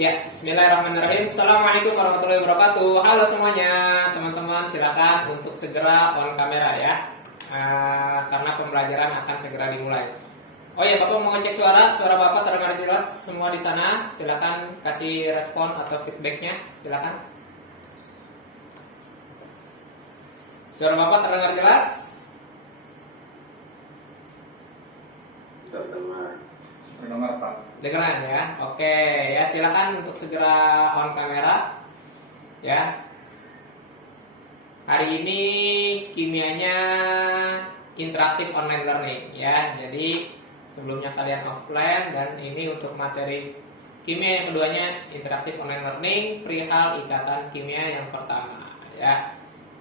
Ya, bismillahirrahmanirrahim. Assalamualaikum warahmatullahi wabarakatuh. Halo semuanya, teman-teman, silakan untuk segera on kamera ya, karena pembelajaran akan segera dimulai. Oh ya, Bapak mau ngecek suara Bapak terdengar jelas semua di sana. Silakan kasih respon atau feedbacknya, silakan. Suara Bapak terdengar jelas? Terdengar Pak. Dengeran ya. Oke, ya silakan untuk segera on kamera. Ya. Hari ini kimianya interaktif online learning ya. Jadi sebelumnya kalian offline dan ini untuk materi kimia yang keduanya interaktif online learning perihal ikatan kimia yang pertama ya.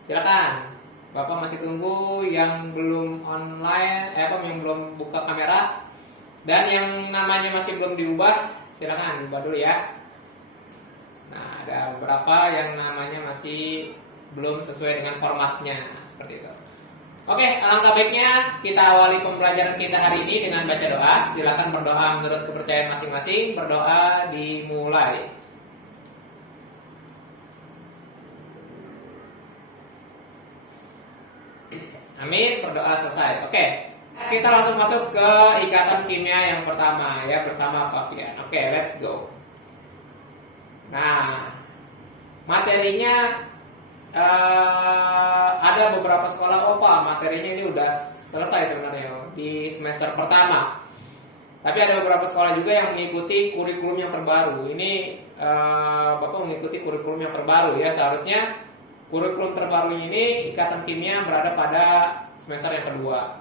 Silakan. Bapak masih tunggu yang belum online, yang belum buka kamera. Dan yang namanya masih belum diubah, silakan ubah dulu ya. Nah, ada beberapa yang namanya masih belum sesuai dengan formatnya, seperti itu. Oke, alangkah baiknya kita awali pembelajaran kita hari ini dengan baca doa. Silakan berdoa menurut kepercayaan masing-masing. Berdoa dimulai. Amin, berdoa selesai. Oke. Kita langsung masuk ke ikatan kimia yang pertama ya bersama Pak Fian. Oke, let's go. Nah, materinya ada beberapa sekolah. Materinya ini udah selesai sebenarnya di semester pertama. Tapi ada beberapa sekolah juga yang mengikuti kurikulum yang terbaru. Ini Bapak mengikuti kurikulum yang terbaru ya. Seharusnya kurikulum terbaru ini ikatan kimia berada pada semester yang kedua.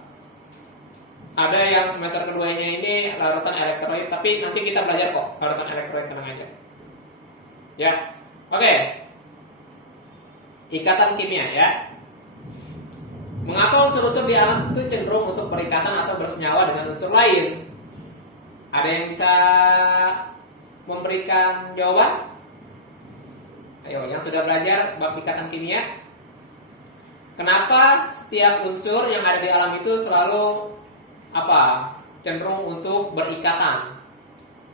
Ada yang semester keduanya ini larutan elektrolit, tapi nanti kita belajar kok larutan elektrolit, tenang aja. Ya, oke. Ikatan kimia ya. Mengapa unsur-unsur di alam itu cenderung untuk berikatan atau bersenyawa dengan unsur lain? Ada yang bisa memberikan jawaban? Ayo, yang sudah belajar bab ikatan kimia. Kenapa setiap unsur yang ada di alam itu selalu cenderung untuk berikatan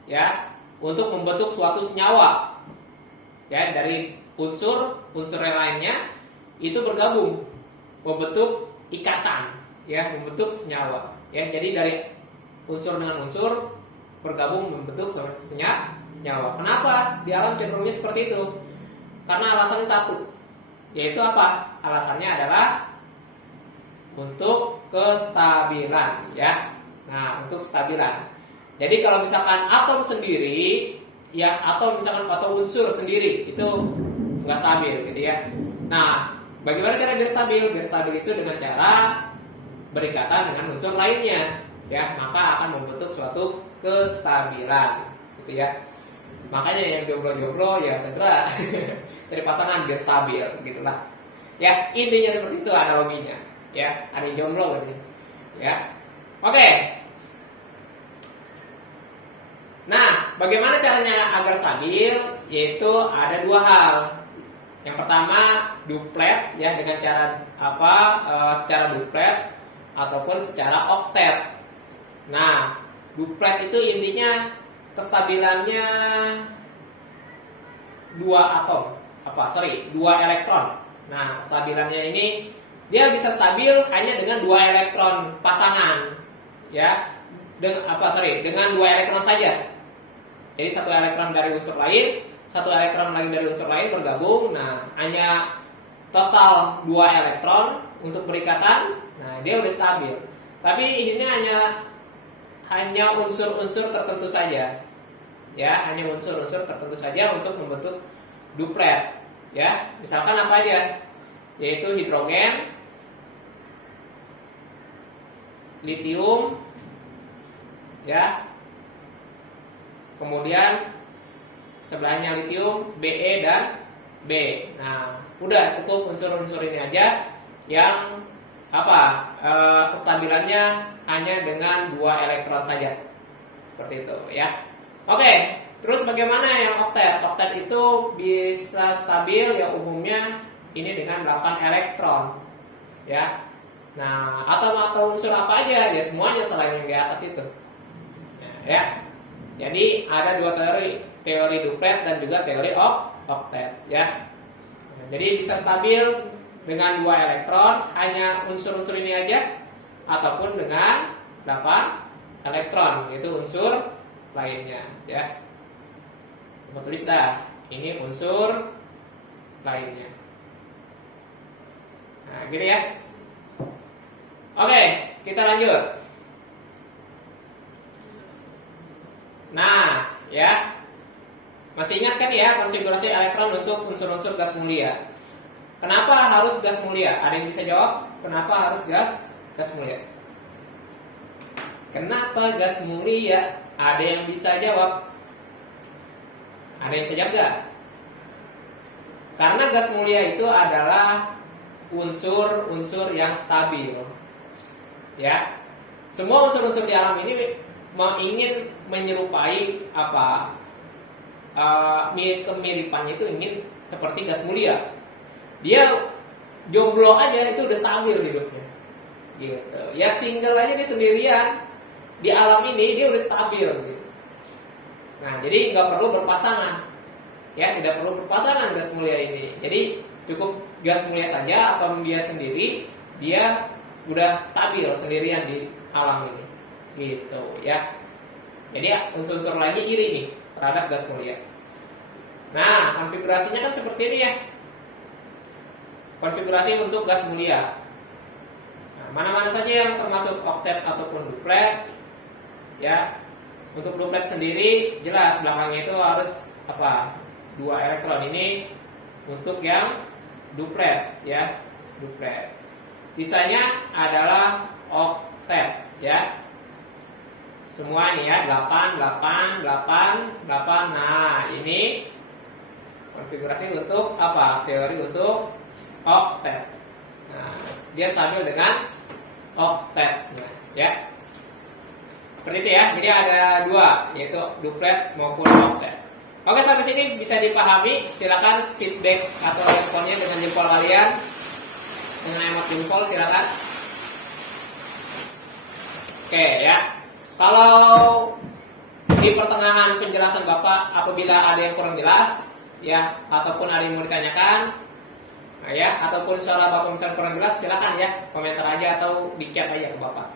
ya, untuk membentuk suatu senyawa ya, dari unsur yang lainnya itu bergabung membentuk ikatan ya, membentuk senyawa ya. Jadi dari unsur dengan unsur bergabung membentuk senyawa. Kenapa di alam cenderungnya seperti itu? Karena alasannya satu, yaitu apa? Alasannya adalah untuk kestabilan ya. Nah, untuk kestabilan. Jadi kalau misalkan atom sendiri ya, atau unsur sendiri itu nggak stabil gitu ya. Nah, bagaimana cara biar stabil? Biar stabil itu dengan cara berikatan dengan unsur lainnya ya, maka akan membentuk suatu kestabilan gitu ya. Makanya yang jomblo-jomblo ya segera dari pasangan biar stabil gitulah. Ya, intinya seperti itu analoginya. Ya, ada yang jomblo berarti. Ya. Oke. Nah, bagaimana caranya agar stabil? Yaitu ada dua hal. Yang pertama, duplet ya, dengan cara secara duplet ataupun secara oktet. Nah, duplet itu intinya kestabilannya dua elektron. Nah, kestabilannya ini dia bisa stabil hanya dengan dua elektron pasangan ya, dengan dua elektron saja. Jadi satu elektron dari unsur lain, satu elektron lagi dari unsur lain bergabung. Nah, hanya total dua elektron untuk berikatan. Nah, dia udah stabil. Tapi ini hanya unsur-unsur tertentu saja ya, hanya unsur-unsur tertentu saja untuk membentuk duplet ya. Misalkan apa aja? Yaitu hidrogen, litium ya, kemudian sebelahnya litium, Be dan B. Nah, udah cukup unsur-unsur ini aja yang kestabilannya hanya dengan dua elektron saja, seperti itu ya. Oke, terus bagaimana yang oktet? Oktet itu bisa stabil ya umumnya ini dengan 8 elektron ya. Nah, atau unsur apa aja? Ya semuanya selain yang di atas itu. Nah, ya. Jadi ada dua teori teori duplet dan juga teori oktet ya. Nah, jadi bisa stabil dengan 2 elektron hanya unsur-unsur ini aja ataupun dengan 8 elektron yaitu unsur lainnya ya. Kita tulis dah, ini unsur lainnya. Nah, gitu ya. Oke, kita lanjut. Nah, ya. Masih ingat kan ya konfigurasi elektron untuk unsur-unsur gas mulia? Kenapa harus gas mulia? Ada yang bisa jawab? Kenapa harus gas mulia? Kenapa gas mulia? Ada yang bisa jawab? Ada yang bisa jawab gak? Karena gas mulia itu adalah unsur-unsur yang stabil. Ya. Semua unsur-unsur di alam ini ingin menyerupai apa? Kemiripannya itu ingin seperti gas mulia. Dia jomblo aja itu udah stabil hidupnya. Gitu. Ya single aja dia sendirian di alam ini dia udah stabil gitu. Nah, jadi nggak perlu berpasangan. Ya, tidak perlu berpasangan gas mulia ini. Jadi cukup gas mulia saja atau dia sendiri, dia udah stabil sendirian di alam ini. Gitu ya. Jadi unsur-unsur lainnya iri nih terhadap gas mulia. Nah, konfigurasinya kan seperti ini ya. Konfigurasi untuk gas mulia. Nah, mana-mana saja yang termasuk oktet ataupun duplet. Ya. Untuk duplet sendiri jelas belakangnya itu harus apa? 2 elektron ini untuk yang duplet ya, duplet. Sisanya adalah oktet ya. Semua ini ya 8, 8, 8, 8. Nah, ini konfigurasi untuk apa? Teori untuk oktet. Nah, dia stabil dengan oktet ya. Seperti itu ya. Jadi ada 2 yaitu duplet maupun oktet. Oke, sampai sini bisa dipahami. Silakan feedback atau responnya dengan jempol kalian. Dengan emot jempol silakan. Oke ya. Kalau di pertengahan penjelasan Bapak apabila ada yang kurang jelas ya ataupun ada yang mau ditanyakan, nah, ya ataupun suara Bapak misalnya kurang jelas silakan ya komentar aja atau di chat aja ke Bapak.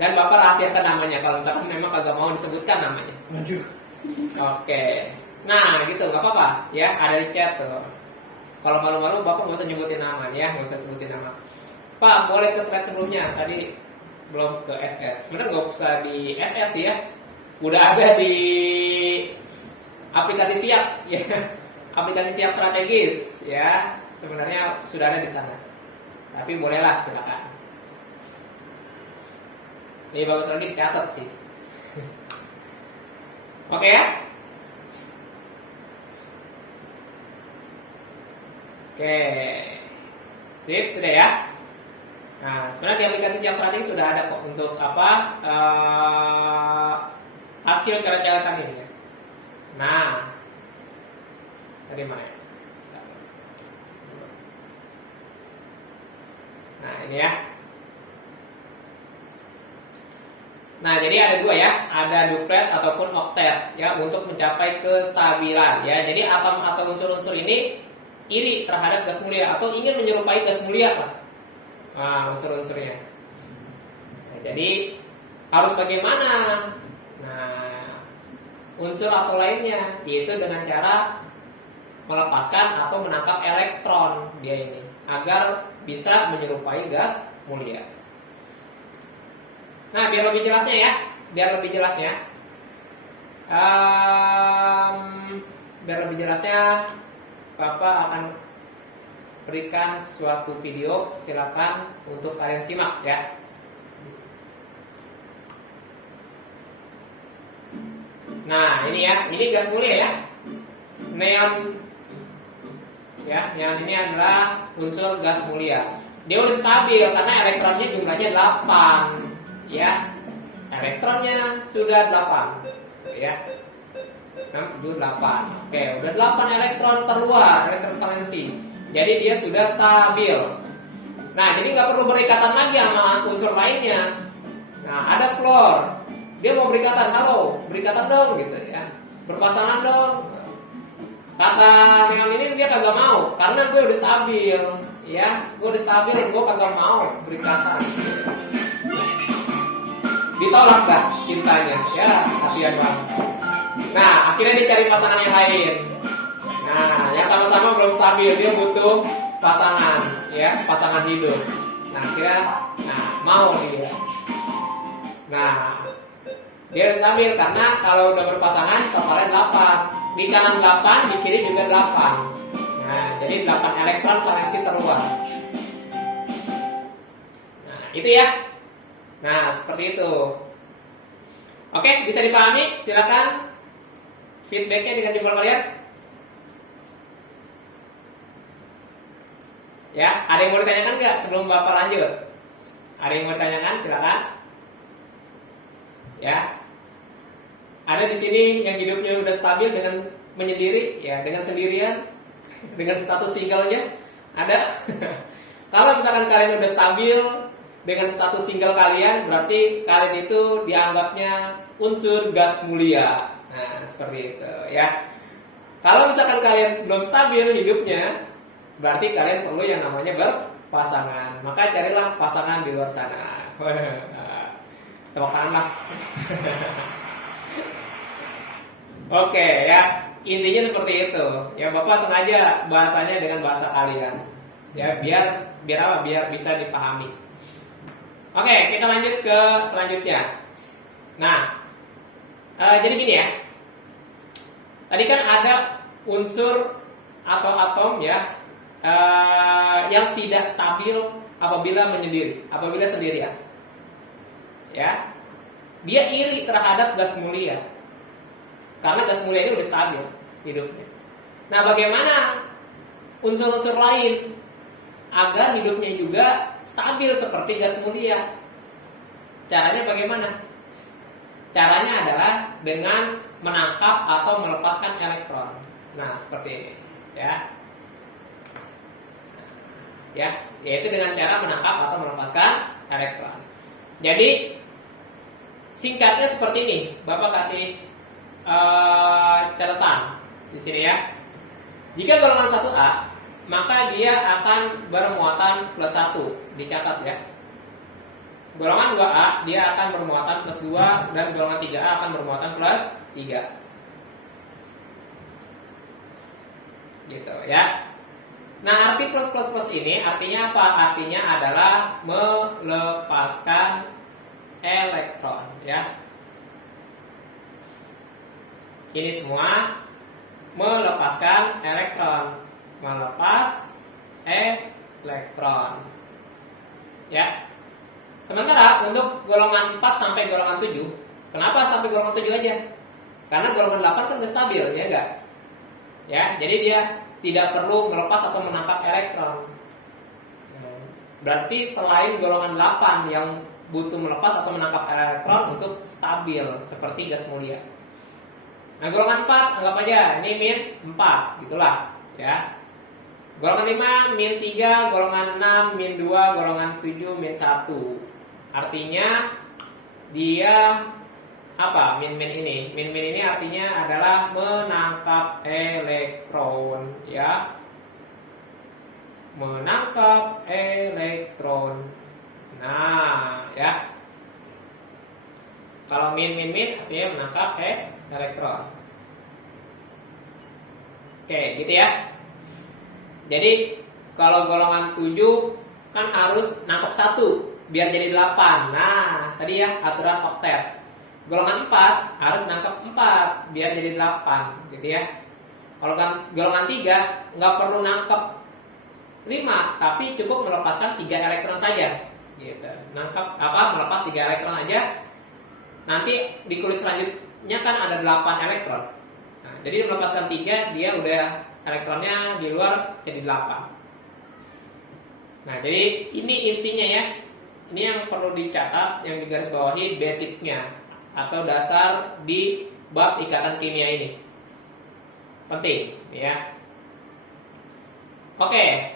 Dan Bapak rahasiakan namanya kalau misalkan memang kagak mau disebutkan namanya. Oke. Nah, gitu nggak apa-apa ya, ada di chat tuh. Kalau malu-malu Bapak nggak usah nyebutin nama ya, nggak usah sebutin nama. Pak, boleh ke slide sebelumnya tadi belum ke SS. Sebenarnya nggak usah di SS ya. Udah ada di aplikasi siap ya. Aplikasi siap strategis ya. Sebenarnya sudah ada di sana. Tapi bolehlah silakan. Ini bagus lagi dicatat sih. Oke ya. Oke. Sip, sudah ya. Nah, sebenarnya di aplikasi siap strategi sudah ada kok untuk apa hasil coret-coretan ini. Ya. Nah, tadi mana? Nah, ini ya. Nah, jadi ada 2 ya, ada duplet ataupun oktet ya untuk mencapai kestabilan ya. Jadi atom atau unsur-unsur ini iri terhadap gas mulia atau ingin menyerupai gas mulia lah. Nah, unsur-unsurnya. Nah, jadi harus bagaimana? Nah, unsur atau lainnya yaitu dengan cara melepaskan atau menangkap elektron dia ini agar bisa menyerupai gas mulia. Nah, biar lebih jelasnya ya, biar lebih jelasnya, Bapak akan berikan suatu video, silakan untuk kalian simak ya. Nah, ini ya, ini gas mulia ya, neon ya, yang ini adalah unsur gas mulia. Dia udah stabil karena elektronnya jumlahnya 8. Ya, elektronnya sudah 8 ya, 6, 7, 8. Oke, udah 8 elektron terluar, elektron valensi. Jadi dia sudah stabil. Nah, jadi nggak perlu berikatan lagi sama unsur lainnya. Nah, ada fluor, dia mau berikatan, halo, berikatan dong gitu ya. berpasangan dong. Kata yang ini dia kagak mau, karena gue udah stabil, ya, gue udah stabil, gue kagak mau berikatan. Ditolak dah cintanya, ya, kasihan banget. Nah, akhirnya dia cari pasangan yang lain. Nah, yang sama-sama belum stabil, dia butuh pasangan, ya, pasangan hidup. Nah, akhirnya, mau dia. Nah, dia harus stabil karena kalau udah berpasangan totalnya 8. Di kanan 8, di kiri juga 8. Nah, jadi 8 elektron valensi terluar. Nah, itu ya. Nah, seperti itu. Oke, bisa dipahami? Silakan feedbacknya dengan jempol kalian. Ya, ada yang mau ditanyakan nggak sebelum Bapak lanjut? Ada yang mau ditanyakan? Silakan. Ya. Ada di sini yang hidupnya udah stabil dengan menyendiri, ya, dengan sendirian, dengan status singlenya. Ada. Kalau misalkan kalian udah stabil dengan status single kalian, berarti kalian itu dianggapnya unsur gas mulia. Nah, seperti itu, ya. Kalau misalkan kalian belum stabil hidupnya, berarti kalian perlu yang namanya berpasangan. Maka carilah pasangan di luar sana. Tepuk tangan lah. Oke, ya, intinya seperti itu. Ya, Bapak sengaja bahasanya dengan bahasa kalian. Ya, biar apa? Biar bisa dipahami. Oke, kita lanjut ke selanjutnya. Nah, jadi gini ya. Tadi kan ada unsur atau atom ya yang tidak stabil apabila menyendiri, apabila sendirian. Ya, dia iri terhadap gas mulia. Karena gas mulia ini udah stabil hidupnya. Nah, bagaimana unsur-unsur lain agar hidupnya juga stabil seperti gas mulia? Caranya bagaimana? Caranya adalah dengan menangkap atau melepaskan elektron. Nah, seperti ini, ya. Ya, yaitu dengan cara menangkap atau melepaskan elektron. Jadi singkatnya seperti ini. Bapak kasih catatan di sini ya. Jika golongan 1A, maka dia akan bermuatan plus 1. Dicatat ya. Golongan 2A dia akan bermuatan plus 2, dan golongan 3A akan bermuatan plus 3. Gitu ya. Nah, arti plus plus plus ini artinya apa? Artinya adalah melepaskan elektron ya. Ini semua melepaskan elektron, melepas elektron. Ya. Sementara untuk golongan 4 sampai golongan 7, kenapa sampai golongan 7 aja? Karena golongan 8 kan udah stabil, ya enggak? Ya, jadi dia tidak perlu melepas atau menangkap elektron. Berarti selain golongan 8 yang butuh melepas atau menangkap elektron untuk stabil seperti gas mulia. Nah, golongan 4 anggap aja ini min 4, gitulah, ya. Golongan 5 min 3, golongan 6 min 2, golongan 7 min 1. Artinya dia apa? Min ini. Min ini artinya adalah menangkap elektron, ya. Menangkap elektron. Nah, ya. Kalau min artinya menangkap elektron. Oke, gitu ya. Jadi kalau golongan 7 kan harus nangkap 1 biar jadi 8. Nah, tadi ya aturan oktet. Golongan 4 harus nangkap 4 biar jadi 8, gitu ya. Kalau golongan 3 nggak perlu nangkap 5, tapi cukup melepaskan 3 elektron saja. Gitu. Nangkap melepas 3 elektron aja. Nanti di kulit selanjutnya kan ada 8 elektron. Nah, jadi melepaskan 3, dia udah elektronnya di luar jadi 8. Nah, jadi ini intinya ya. Ini yang perlu dicatat, yang digarisbawahi basicnya atau dasar di bab ikatan kimia ini. Penting, ya. Oke.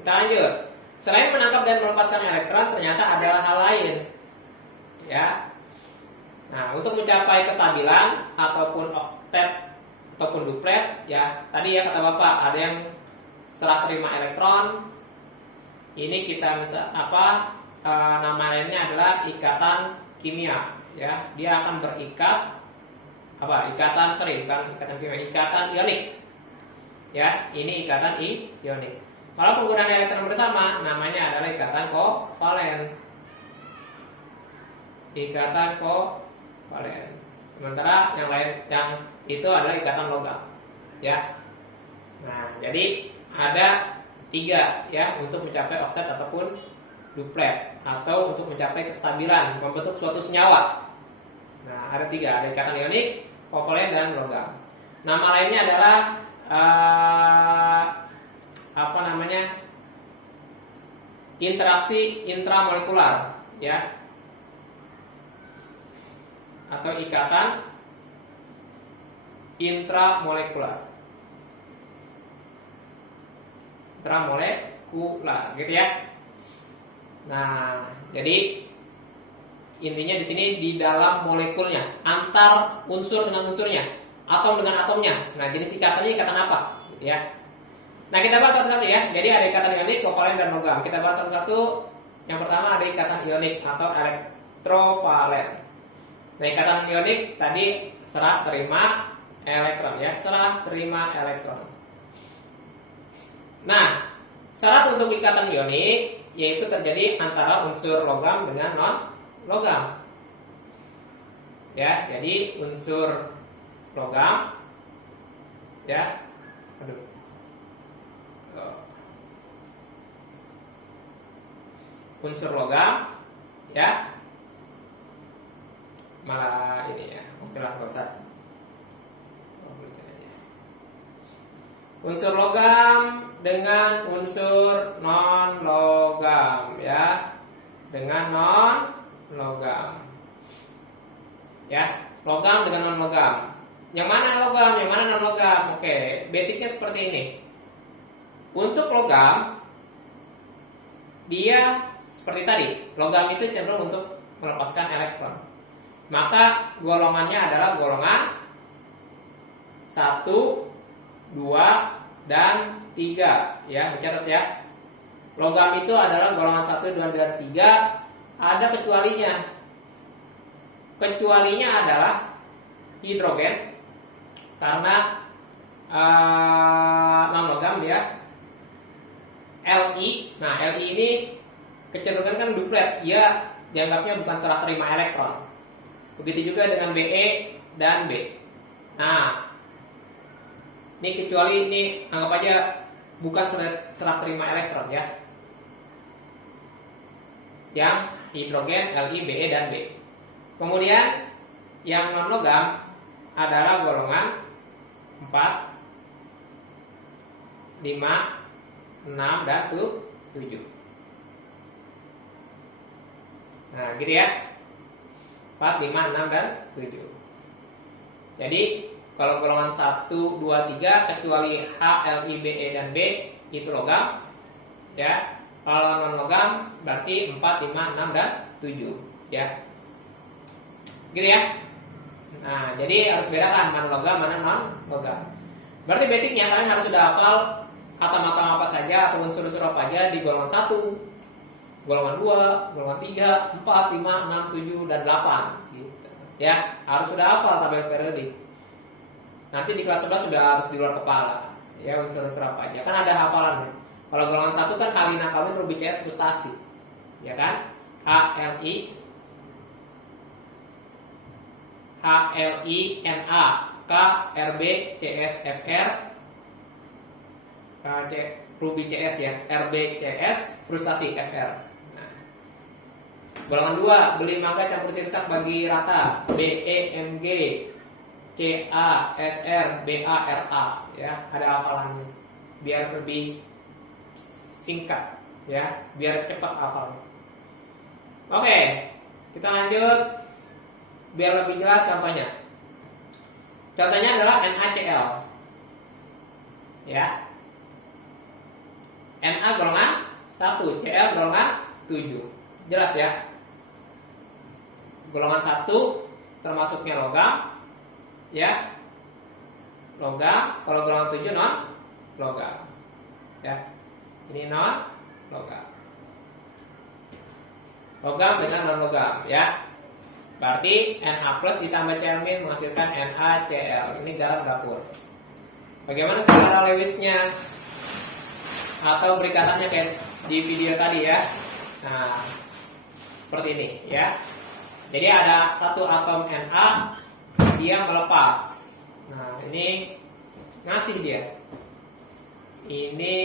Kita lanjut. Selain menangkap dan melepaskan elektron, ternyata ada hal lain. Ya. Nah, untuk mencapai kestabilan ataupun oktet ataupun duplet, ya tadi ya kata Bapak ada yang serah terima elektron. Ini kita bisa nama lainnya adalah ikatan kimia, ya. Dia akan berikat ikatan bukan ikatan kimia, ikatan ionik. Ya, ini ikatan ionik. Kalau penggunaan elektron bersama namanya adalah ikatan kovalen. Ikatan kovalen. Sementara yang lain yang itu adalah ikatan logam. Ya. Nah, jadi ada 3 ya untuk mencapai oktet ataupun duplet atau untuk mencapai kestabilan membentuk suatu senyawa. Nah, ada 3, ada ikatan ionik, kovalen dan logam. Nama lainnya adalah interaksi intramolekular, ya, atau ikatan intramolekular, gitu ya. Nah, jadi intinya di sini di dalam molekulnya, antar unsur dengan unsurnya, atom dengan atomnya. Nah, jenis ikatannya ikatan apa? Gitu ya. Nah, kita bahas satu-satu ya. Jadi ada ikatan ionik, kovalen dan logam. Kita bahas satu-satu. Yang pertama ada ikatan ionik atau elektrovalen. Nah, ikatan ionik tadi serah terima elektron ya, serah terima elektron. Nah, syarat untuk ikatan ionik yaitu terjadi antara unsur logam dengan non logam. Ya, jadi unsur logam ya. Unsur logam ya. Malah ini ya. Oke lah, enggak usah. Unsur logam dengan unsur non logam ya, dengan non logam ya, logam dengan non logam. Yang mana logam, yang mana non logam? Oke, basicnya seperti ini. Untuk logam dia seperti tadi, logam itu cenderung untuk melepaskan elektron. Maka golongannya adalah golongan 1, 2, dan 3 ya, dicatat ya. Logam itu adalah golongan 1, 2, dan 3. Ada kecualinya. Kecualinya adalah hidrogen. Karena non logam dia Li. Nah, Li ini kecenderungan kan duplet. Ia dianggapnya bukan serah terima elektron. Begitu juga dengan Be dan B. Nah, ini kecuali ini anggap aja bukan serah terima elektron ya. Yang hidrogen, Li, Be, dan B. Kemudian yang non logam adalah golongan 4, 5, 6, dan 7. Nah, gitu ya. 4, 5, 6, dan 7. Jadi kalau golongan 1, 2, 3 kecuali H, Li, Be, dan B itu logam ya. Kalau non logam berarti 4, 5, 6, dan 7 ya. Gitu ya. Nah, jadi harus bedakan mana logam, mana non logam. Berarti basicnya kalian harus sudah hafal atom-atom apa saja atau unsur-unsur apa aja di golongan 1, golongan 2, golongan 3, 4, 5, 6, 7, dan 8 gitu. Ya, harus sudah hafal tabel periodik. Nanti di kelas 11 sudah harus di luar kepala. Ya, unsur-unsur apa aja. Kan ada hafalannya. Kalau golongan 1 kan Halina kawin Ruby CS frustasi. Ya kan? HLI HLINA KRB CSFR Ruby CS ya, RB CS frustasi FR. Nah. Golongan 2 beli mangga campur sirsak bagi rata BEMG CASR BARA ya, ada hafalannya biar lebih singkat ya, biar cepat hafal. Oke, kita lanjut biar lebih jelas contohnya. Contohnya adalah NaCl ya. Na golongan 1, Cl golongan 7. Jelas ya. Golongan 1 termasuknya logam, ya. Logam, kalau golongan 7 non logam. Ya. Ini non logam. Logam dengan non logam, ya. Berarti Na plus ditambah Cl min menghasilkan NaCl. Ini garam dapur. Bagaimana cara Lewisnya atau berikatannya kayak di video tadi ya? Nah, seperti ini ya. Jadi ada satu atom Na, dia melepas. Nah, ini ngasih dia. Ini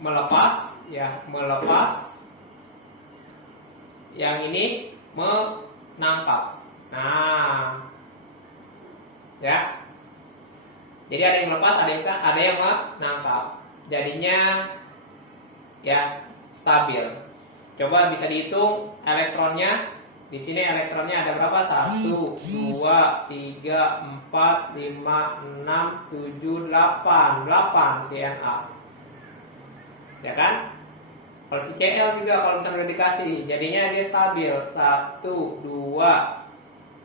melepas, ya, melepas. Yang ini menangkap. Nah, ya. Jadi ada yang melepas, ada yang menangkap. Jadinya ya stabil. Coba bisa dihitung elektronnya. Di sini elektronnya ada berapa? 1, 2, 3, 4, 5, 6, 7, 8. 8 si Na. Ya kan? Kalau si Cl juga kalau misalnya udah dikasih, jadinya dia stabil. 1, 2,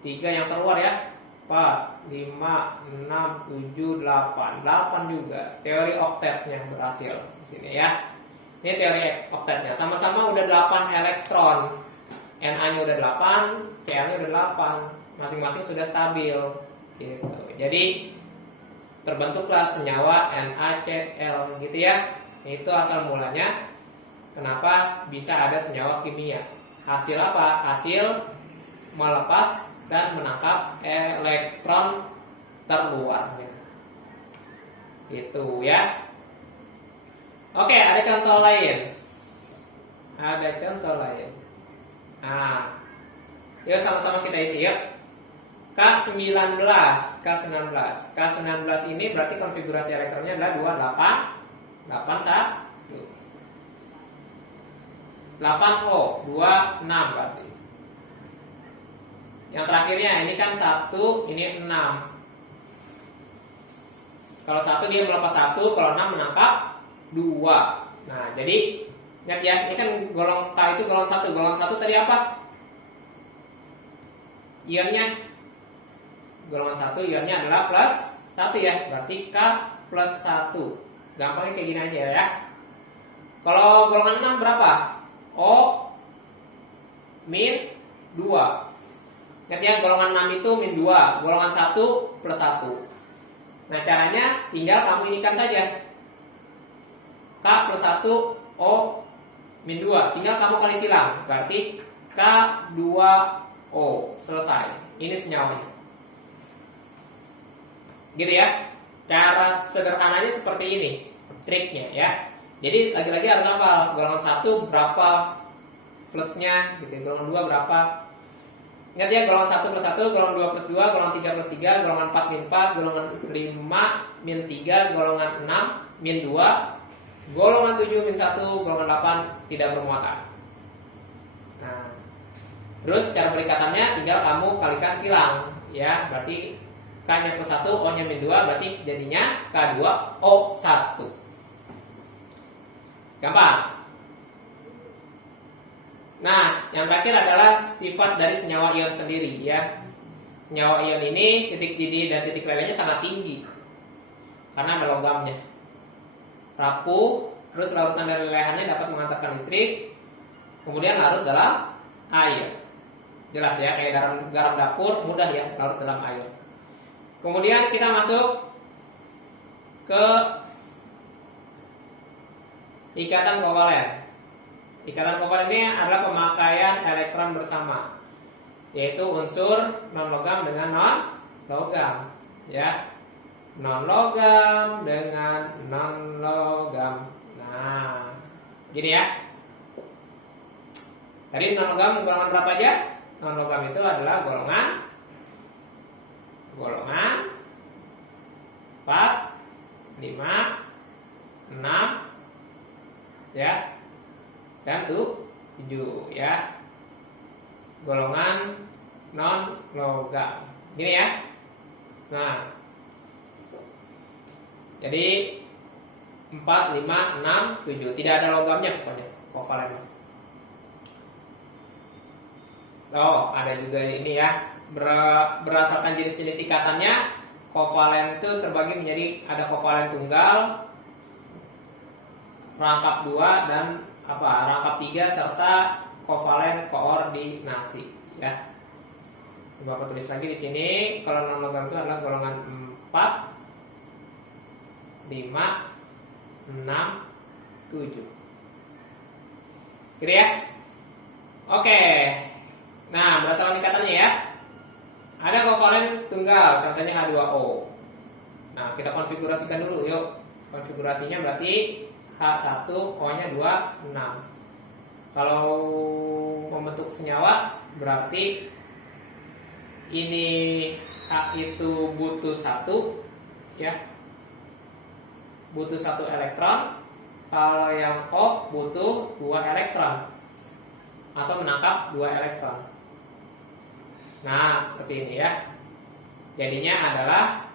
3 yang keluar ya. 4, 5, 6, 7, 8. 8 juga. Teori oktetnya berhasil di sini ya. Ini teori oktetnya. Sama-sama udah 8 elektron. Na-nya udah 8, Cl-nya udah 8. Masing-masing sudah stabil. Gitu. Jadi terbentuklah senyawa NaCl gitu ya. Itu asal mulanya. Kenapa bisa ada senyawa kimia? Hasil apa? Hasil melepas dan menangkap elektron terluarnya. Itu ya. Oke, ada contoh lain. Ada contoh lain. Nah, yuk sama-sama kita isi yuk. K19, K19. K19 ini berarti konfigurasi elektronnya adalah 28, 81. 8O, 26 berarti. Yang terakhirnya ini kan 1, ini 6. Kalau 1 dia melepas 1, kalau 6 menangkap 2. Nah, jadi ingat ya, ini kan golong K itu golongan 1. Golongan 1 tadi apa? Ionnya. Golongan 1 ionnya adalah plus 1 ya. Berarti K plus 1. Gampangnya kayak gini aja ya. Kalau golongan 6 berapa? O min 2. Ingat ya, golongan 6 itu min 2. Golongan 1 plus 1. Nah, caranya tinggal kamu inikan saja. K plus 1 O min 2. Tinggal kamu kali silang. Berarti K2O. Selesai. Ini senyawanya. Gitu ya. Cara sederhananya seperti ini. Triknya ya. Jadi lagi-lagi harus hafal. Golongan 1 berapa plusnya gitu. Golongan 2 berapa. Ingat ya, golongan 1 plus 1, golongan 2 plus 2, golongan 3 plus 3, golongan 4 min 4, golongan 5 min 3, golongan 6 min 2, golongan 7 min 1, golongan 8 tidak bermuatan. Nah, terus cara perikatannya tinggal kamu kalikan silang ya. Berarti K-nya plus 1, O-nya min 2, berarti jadinya K2O1. Gampang. Nah, yang terakhir adalah sifat dari senyawa ion sendiri ya. Senyawa ion ini titik didih dan titik lelehnya sangat tinggi karena ada logamnya. Rapuh, terus larutan dan lelehannya dapat mengantarkan listrik, kemudian larut dalam air. Jelas ya, kayak garam dapur mudah ya larut dalam air. Kemudian kita masuk ke ikatan kovalen. Ikatan kovalen ini adalah pemakaian elektron bersama, yaitu unsur non logam dengan non logam, ya, non logam dengan non logam. Nah, gini ya. Tadi non logam golongan berapa aja? Non logam itu adalah golongan 4, 5, 6 ya. Dan 7 ya. Golongan non logam. Gini ya. Nah. Jadi 4, 5, 6, 7. Tidak ada logamnya pokoknya kovalen. Oh, ada juga ini ya. Berdasarkan jenis-jenis ikatannya, kovalen itu terbagi menjadi ada kovalen tunggal, rangkap 2 dan rangkap 3 serta kovalen koordinasi ya. Bapak tulis lagi di sini, kalau non logam itu adalah golongan 4, 5, 6, 7. Gitu ya. Oke. Nah, berdasarkan ikatannya ya. Ada kovalen tunggal, contohnya H2O. Nah, kita konfigurasikan dulu yuk. Konfigurasinya berarti H1, O-nya 2, 6. Kalau membentuk senyawa berarti ini H itu butuh 1 ya. Butuh 1 elektron. Kalau yang O butuh 2 elektron atau menangkap 2 elektron. Nah, seperti ini ya. Jadinya adalah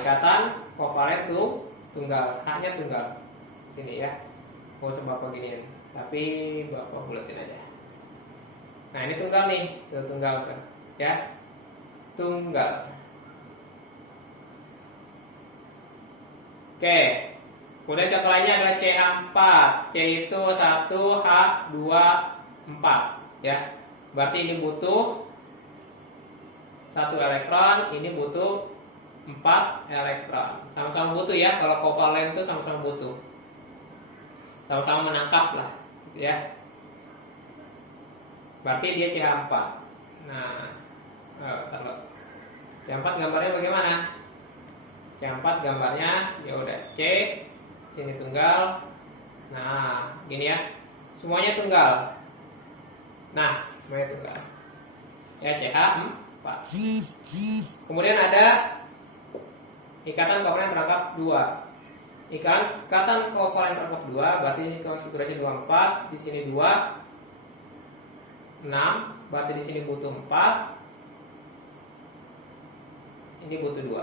ikatan kovalen tunggal, H-nya tunggal. Sini ya. Mau Bapak giniin, tapi Bapak buletin aja. Nah, ini tunggal nih, tunggal ya. Tunggal. Oke. Kemudian contoh lainnya adalah CH4. C itu 1, H 2, 4 ya. Berarti ini butuh 1 elektron, ini butuh 4 elektron. Sama-sama butuh ya, kalau kovalen itu sama-sama butuh. Sama-sama menangkap lah, gitu ya. Berarti dia CH4. Nah, CH4 gambarnya bagaimana? CH4 gambarnya ya udah C, sini tunggal. Nah, gini ya. Semuanya tunggal. Nah, semuanya tunggal. Ya, CH4. Kemudian ada ikatan kovalen rangkap 2. Ikatan kovalen rangkap 2 berarti ini konfigurasi 24, di sini 2, 6, berarti di sini butuh 4. Ini butuh 2.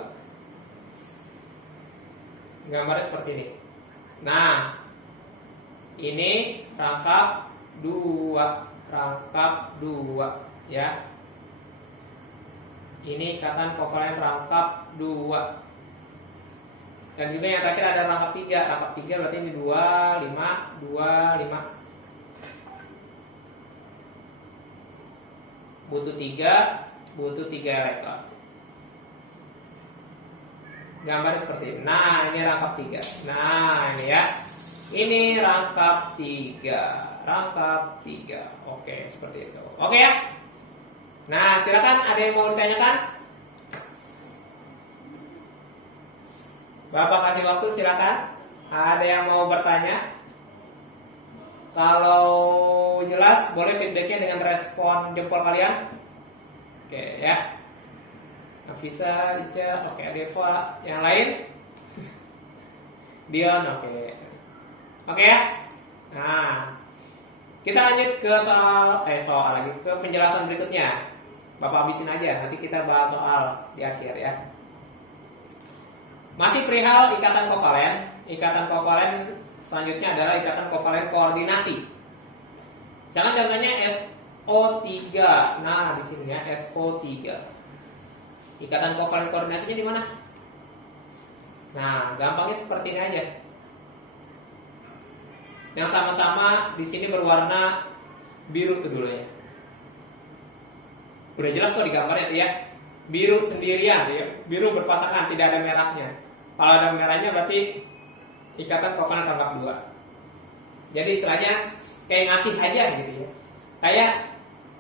Gambarnya seperti ini. Nah, ini rangkap 2 ya. Ini ikatan kovalen rangkap 2. Dan juga yang terakhir ada rangkap 3. Rangkap 3 berarti ini 2, 5, 2, 5. Butuh 3 elektron. Gambarnya seperti ini. Nah, ini rangkap 3. Nah, ini ya. Ini rangkap 3. Oke, seperti itu. Oke ya. Nah, silakan, ada yang mau ditanyakan? Bapak kasih waktu, silakan. Ada yang mau bertanya? Kalau jelas, boleh feedbacknya dengan respon jempol kalian. Oke ya. Nafisa, Ica, oke, Deva, yang lain? Dion, oke. Oke ya. Nah, kita lanjut ke soal lagi ke penjelasan berikutnya. Bapak habisin aja, nanti kita bahas soal di akhir ya. Masih perihal ikatan kovalen. Ikatan kovalen selanjutnya adalah ikatan kovalen koordinasi. Misalkan contohnya SO3. Nah, di sini ya SO3. Ikatan kovalen koordinasinya di mana? Nah, gampangnya seperti ini aja. Yang sama-sama di sini berwarna biru tuh dulu ya. Udah jelas kok di gambarnya tuh ya. Biru sendirian ya. Biru berpasangan, tidak ada merahnya. Kalau ada merahnya berarti ikatan kovalen rangkap 2. Jadi istilahnya kayak ngasih aja gitu ya. Kayak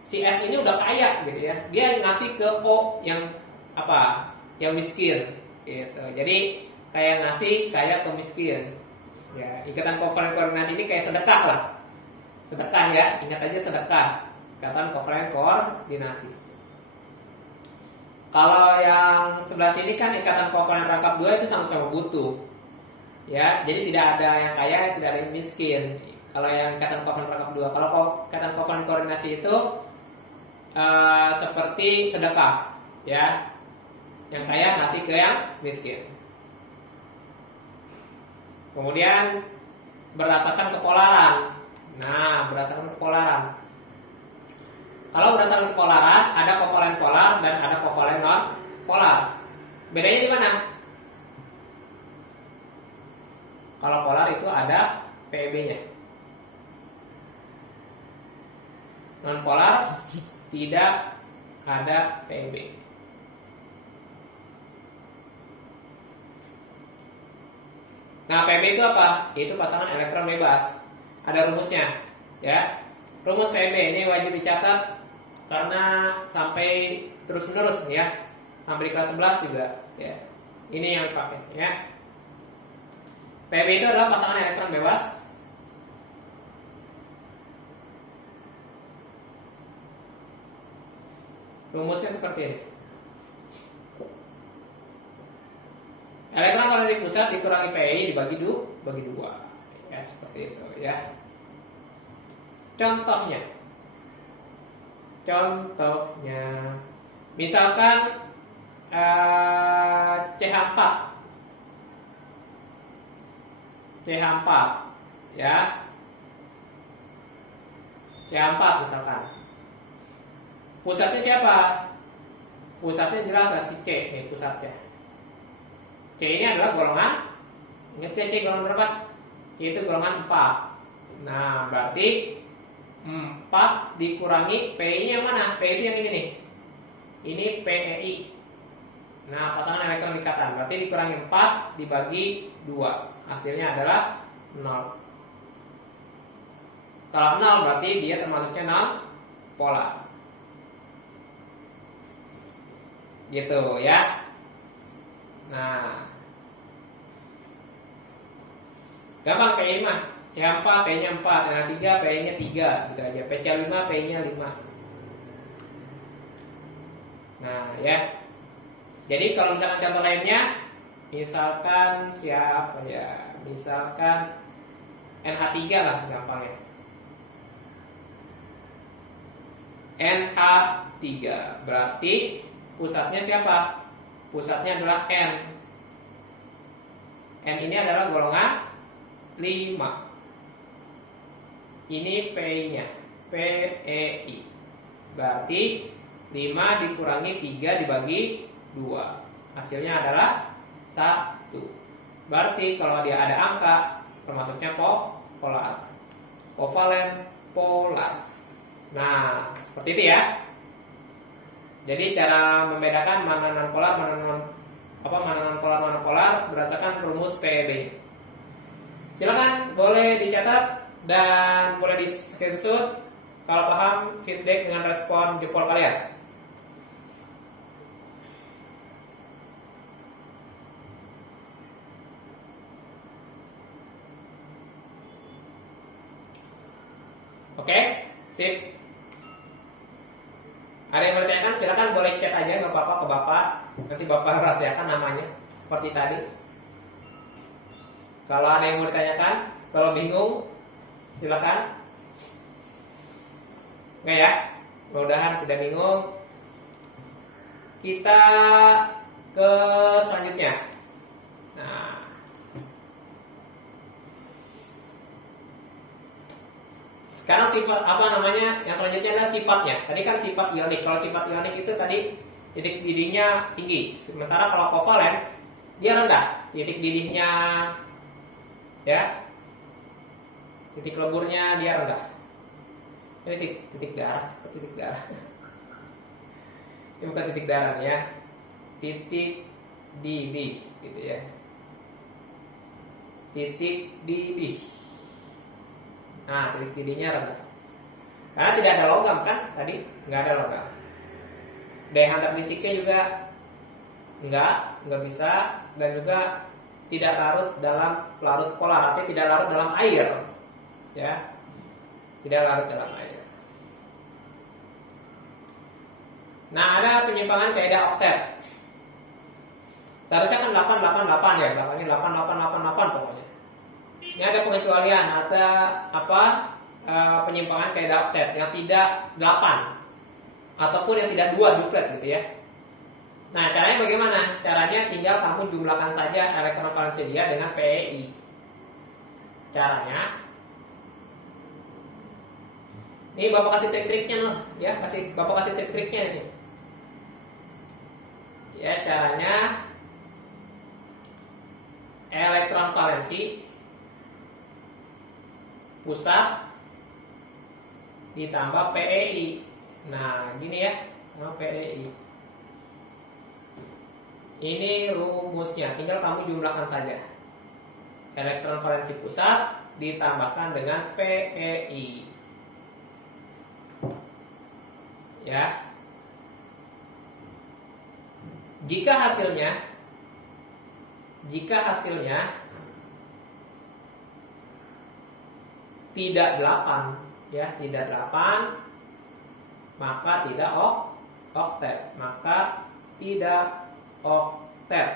si S ini udah kaya gitu ya. Dia ngasih ke O yang yang miskin gitu. Jadi kayak ngasih kayak ke miskin. Ya, ikatan kovalen koordinasi ini kayak sedekah lah. Sedekah ya, ingat aja sedekah. Ikatan kovalen koordinasi. Kalau yang sebelah sini kan ikatan kovalen rangkap 2 itu sama-sama butuh. Ya, jadi tidak ada yang kaya, tidak ada yang miskin. Kalau yang ikatan kovalen rangkap 2, kalau ikatan kovalen koordinasi itu seperti sedekah, ya. Yang kaya ngasih ke yang miskin. Kemudian berdasarkan kepolaran. Nah, berdasarkan kepolaran. Kalau berdasarkan kepolaran, ada kovalen polar dan ada kovalen non polar. Bedanya di mana? Kalau polar itu ada PeB-nya. Non polar tidak ada PeB. Nah, PeB itu apa? Itu pasangan elektron bebas. Ada rumusnya, ya. Rumus PeB ini wajib dicatat karena sampai terus-menerus ya. Sampai di kelas 11 juga, ya. Ini yang dipakai, ya. PeB itu adalah pasangan elektron bebas rumusnya seperti ini. Elektron valensi pusat dikurangi Pi dibagi 2. Ya, seperti itu ya. Contohnya misalkan CH4 ya. CH4 misalkan. Pusatnya siapa? Pusatnya jelas lah si C nih pusatnya. C ini adalah golongan, ingat ya C golongan berapa? C itu golongan 4. Nah, berarti 4 dikurangi PI-nya yang mana? PI itu yang ini nih. Ini PEI. Nah, pasangan elektron ikatan. Berarti dikurangi 4 dibagi 2. Hasilnya adalah 0. Kalau 0 berarti dia termasuknya non polar. Gitu ya. Nah, gampang PI mah. CH4 PI-nya 4, NH3 PI-nya 3 gitu aja. PC5 PI-nya 5. Nah, ya. Jadi kalau misalkan contoh lainnya, misalkan siapa ya? Misalkan NH3 lah gampangnya. NH3 berarti pusatnya siapa? Pusatnya adalah N. N ini adalah golongan 5. Ini P-nya, PEI. Berarti 5 dikurangi 3 dibagi 2. Hasilnya adalah 1. Berarti kalau dia ada angka, termasuknya polar. Kovalen polar. Nah, seperti itu ya. Jadi cara membedakan mana non polar, mana non polar berdasarkan rumus PEB. Silakan boleh dicatat dan boleh di screenshot kalau paham, feedback dengan respon jempol kalian. Oke, sip. Ada yang mau ditanyakan, silakan boleh chat aja, nggak apa-apa ke bapak. Nanti bapak rahasiakan namanya, seperti tadi. Kalau ada yang mau ditanyakan, kalau bingung, silakan. Nggak ya? Mudah-mudahan tidak bingung. Kita ke selanjutnya. Nah, sekarang sifat apa namanya? Yang selanjutnya adalah sifatnya. Tadi kan sifat ionik. Kalau sifat ionik itu tadi titik didihnya tinggi. Sementara kalau kovalen dia rendah. Titik didihnya ya. Titik leburnya dia rendah. Ini titik darah, seperti titik darah. Ini bukan titik darah ya. Titik didih gitu ya. Titik didih. Nah, titik didihnya rendah. Karena tidak ada logam kan tadi, nggak ada logam. Daya hantar listriknya juga nggak bisa, dan juga tidak larut dalam larut polar, artinya tidak larut dalam air, ya, tidak larut dalam air. Nah, ada penyimpangan kaidah oktet. Seharusnya kan 888 ya, belakangnya 8888 pokoknya. Ini ada pengecualian, ada penyimpangan kaidah oktet yang tidak 8 ataupun yang tidak 2 duplet gitu ya. Nah, caranya bagaimana? Caranya tinggal kamu jumlahkan saja elektron valensi dia dengan PEI. Caranya Ini Bapak kasih trik-triknya loh, ya, Bapak kasih trik-triknya ini. Ya, caranya elektron valensi pusat ditambah PeI. Nah, gini ya, PeI. Ini rumusnya, tinggal kamu jumlahkan saja. Elektron valensi pusat ditambahkan dengan PeI. Ya. Jika hasilnya tidak 8, ya, tidak 8, maka tidak oktet,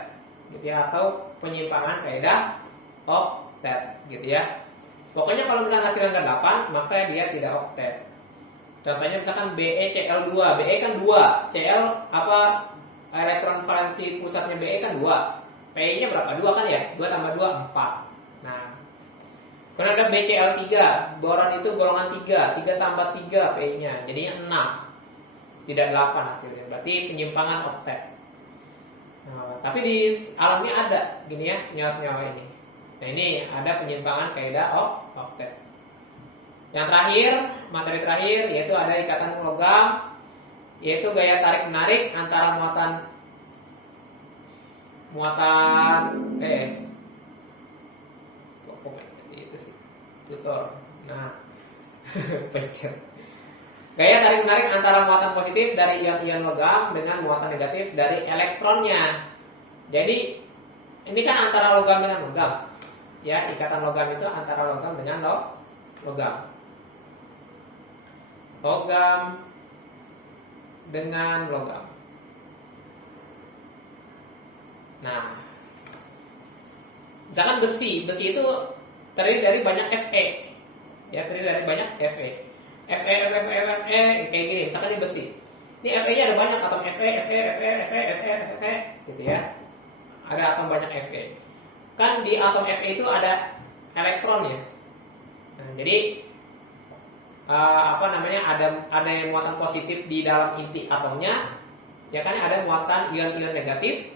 gitu ya, atau penyimpangan kaidah oktet, gitu ya. Pokoknya kalau misalnya hasilnya nggak 8, maka dia tidak oktet. Contohnya misalkan BeCl2, Be kan 2, Cl apa elektron valensi pusatnya Be kan 2. Pi-nya berapa? 2 kan ya? 2 tambah 2 4. Nah, kalau ada BCl3, boron itu golongan 3, 3 tambah 3 Pi-nya, jadinya 6. Tidak 8 hasilnya. Berarti penyimpangan oktet. Nah, tapi di alamnya ada gini ya, senyawa-senyawa ini. Nah, ini ada penyimpangan kaidah oktet. Yang terakhir, materi terakhir, yaitu ada ikatan logam, yaitu gaya tarik menarik antara muatan itu sih tutor. Nah, gaya tarik menarik antara muatan positif dari ion-ion logam dengan muatan negatif dari elektronnya. Jadi ini kan antara logam dengan logam, ya, ikatan logam itu antara logam dengan logam. Logam dengan logam. Nah, misalkan besi itu terdiri dari banyak Fe, ya, terdiri dari banyak Fe, kayak gini. Misalkan ini besi, ini Fe-nya ada banyak, atom Fe, gitu ya. Ada atom banyak Fe. Kan di atom Fe itu ada elektronnya. Nah, jadi ada yang muatan positif di dalam inti atomnya, ya kan, ada muatan ion-ion negatif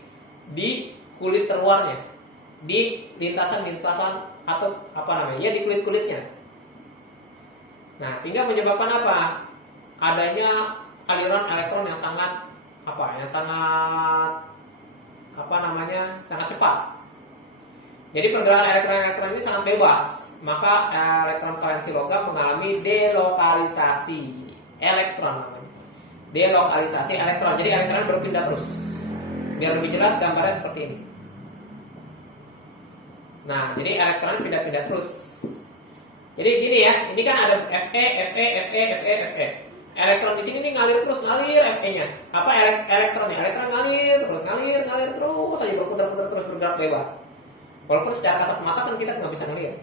di kulit terluarnya, di lintasan atau di kulit-kulitnya. Nah, sehingga menyebabkan apa? Adanya aliran elektron yang sangat sangat cepat. Jadi pergerakan elektron-elektron ini sangat bebas. Maka elektron valensi logam mengalami delokalisasi elektron namanya. Delokalisasi elektron. Jadi elektron berpindah terus. Biar lebih jelas gambarnya seperti ini. Nah, jadi elektron pindah-pindah terus. Jadi gini ya, ini kan ada Fe. Elektron di sini nih ngalir Fe-nya. Elektronnya? Elektron ngalir terus aja, berputar terus, bergerak bebas. Walaupun secara kasat mata kan kita nggak bisa ngelihat.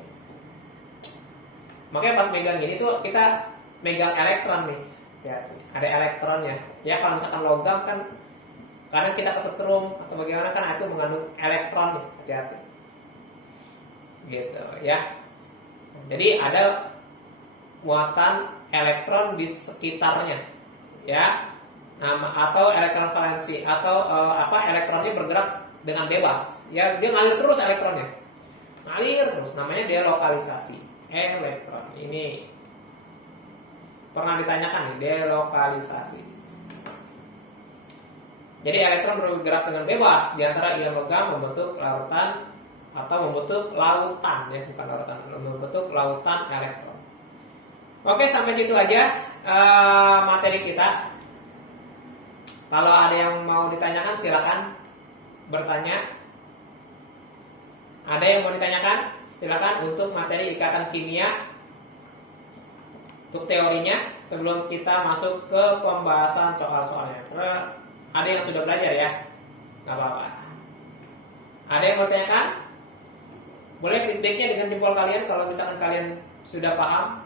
Makanya pas megang gini tuh kita megang elektron nih, ya, ada elektronnya. Ya, kalau misalkan logam kan kadang kita kesetrum atau bagaimana kan itu mengandung elektron nih, hati-hati. Gitu ya. Jadi ada muatan elektron di sekitarnya, ya. Atau elektron valensi atau elektronnya bergerak dengan bebas. Ya, dia ngalir terus elektronnya. Ngalir terus, namanya delokalisasi elektron. Ini pernah ditanyakan nih, delokalisasi. Jadi elektron bergerak dengan bebas di antara ion logam membentuk lautan atau membentuk lautan, ya, bukan lautan, membentuk lautan elektron. Oke, sampai situ aja materi kita. Kalau ada yang mau ditanyakan silakan bertanya. Ada yang mau ditanyakan? Silakan untuk materi ikatan kimia, untuk teorinya, sebelum kita masuk ke pembahasan soal-soalnya. Ada yang sudah belajar ya? Gak apa-apa. Ada yang mau ditanyakan? Boleh feedbacknya dengan jempol kalian kalau misalkan kalian sudah paham.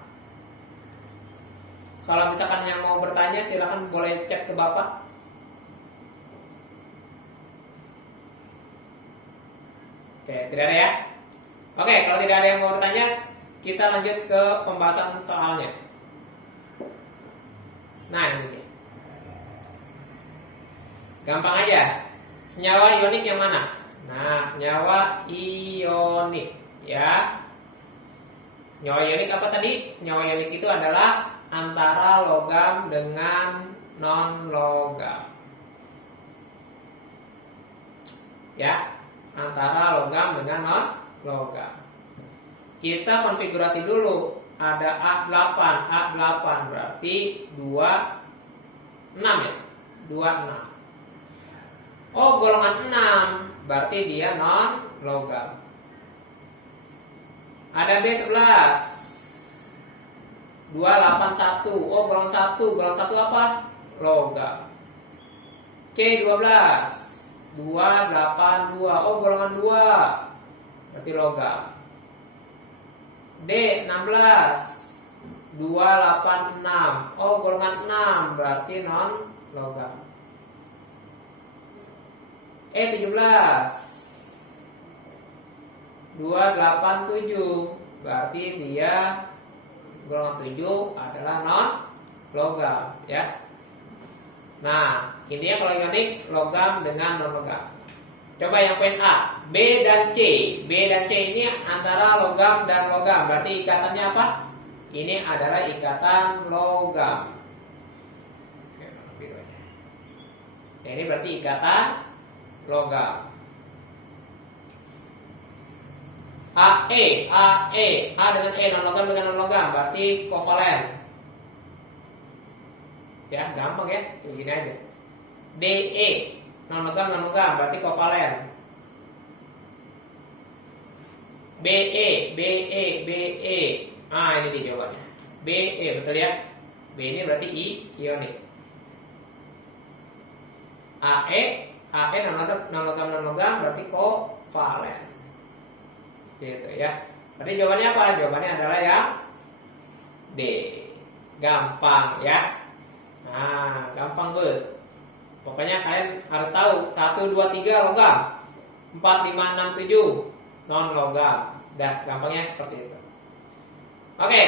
Kalau misalkan yang mau bertanya silakan boleh chat ke Bapak. Oke, tidak ada ya? Oke, kalau tidak ada yang mau bertanya, kita lanjut ke pembahasan soalnya. Nah ini dia. Gampang aja. Senyawa ionik yang mana? Nah, senyawa ionik ya. Senyawa ionik apa tadi? Senyawa ionik itu adalah antara logam dengan non-logam. Ya, antara logam dengan non-logam. Kita konfigurasi dulu. Ada A8 berarti 26 ya. 26. Oh, golongan 6 berarti dia non-logam. Ada B11 281. Oh, golongan 1. Golongan 1 apa? Logam. C12 282. Oh, golongan 2 berarti logam. D16 286. Oh, golongan 6 berarti non-logam. E17 287 berarti dia golongan 7 adalah non-logam ya. Nah, ini ya kalau ionik logam dengan non-logam. Coba yang poin A, B dan C. B dan C ini antara logam dan logam. Berarti ikatannya apa? Ini adalah ikatan logam. Ini berarti ikatan logam. A dengan E non logam dengan non logam berarti kovalen. Ya, gampang ya. Begini aja. DE non logam berarti kovalen. BE. Ah, ini dia jawabannya. BE betul ya. B ini berarti ionik. AE non logam berarti kovalen. Gitu ya. Berarti jawabannya apa? Jawabannya adalah yang D. Gampang ya. Nah, gampang banget. Pokoknya kalian harus tahu 1, 2, 3 logam, 4, 5, 6, 7 non logam. Dah, gampangnya seperti itu. Oke.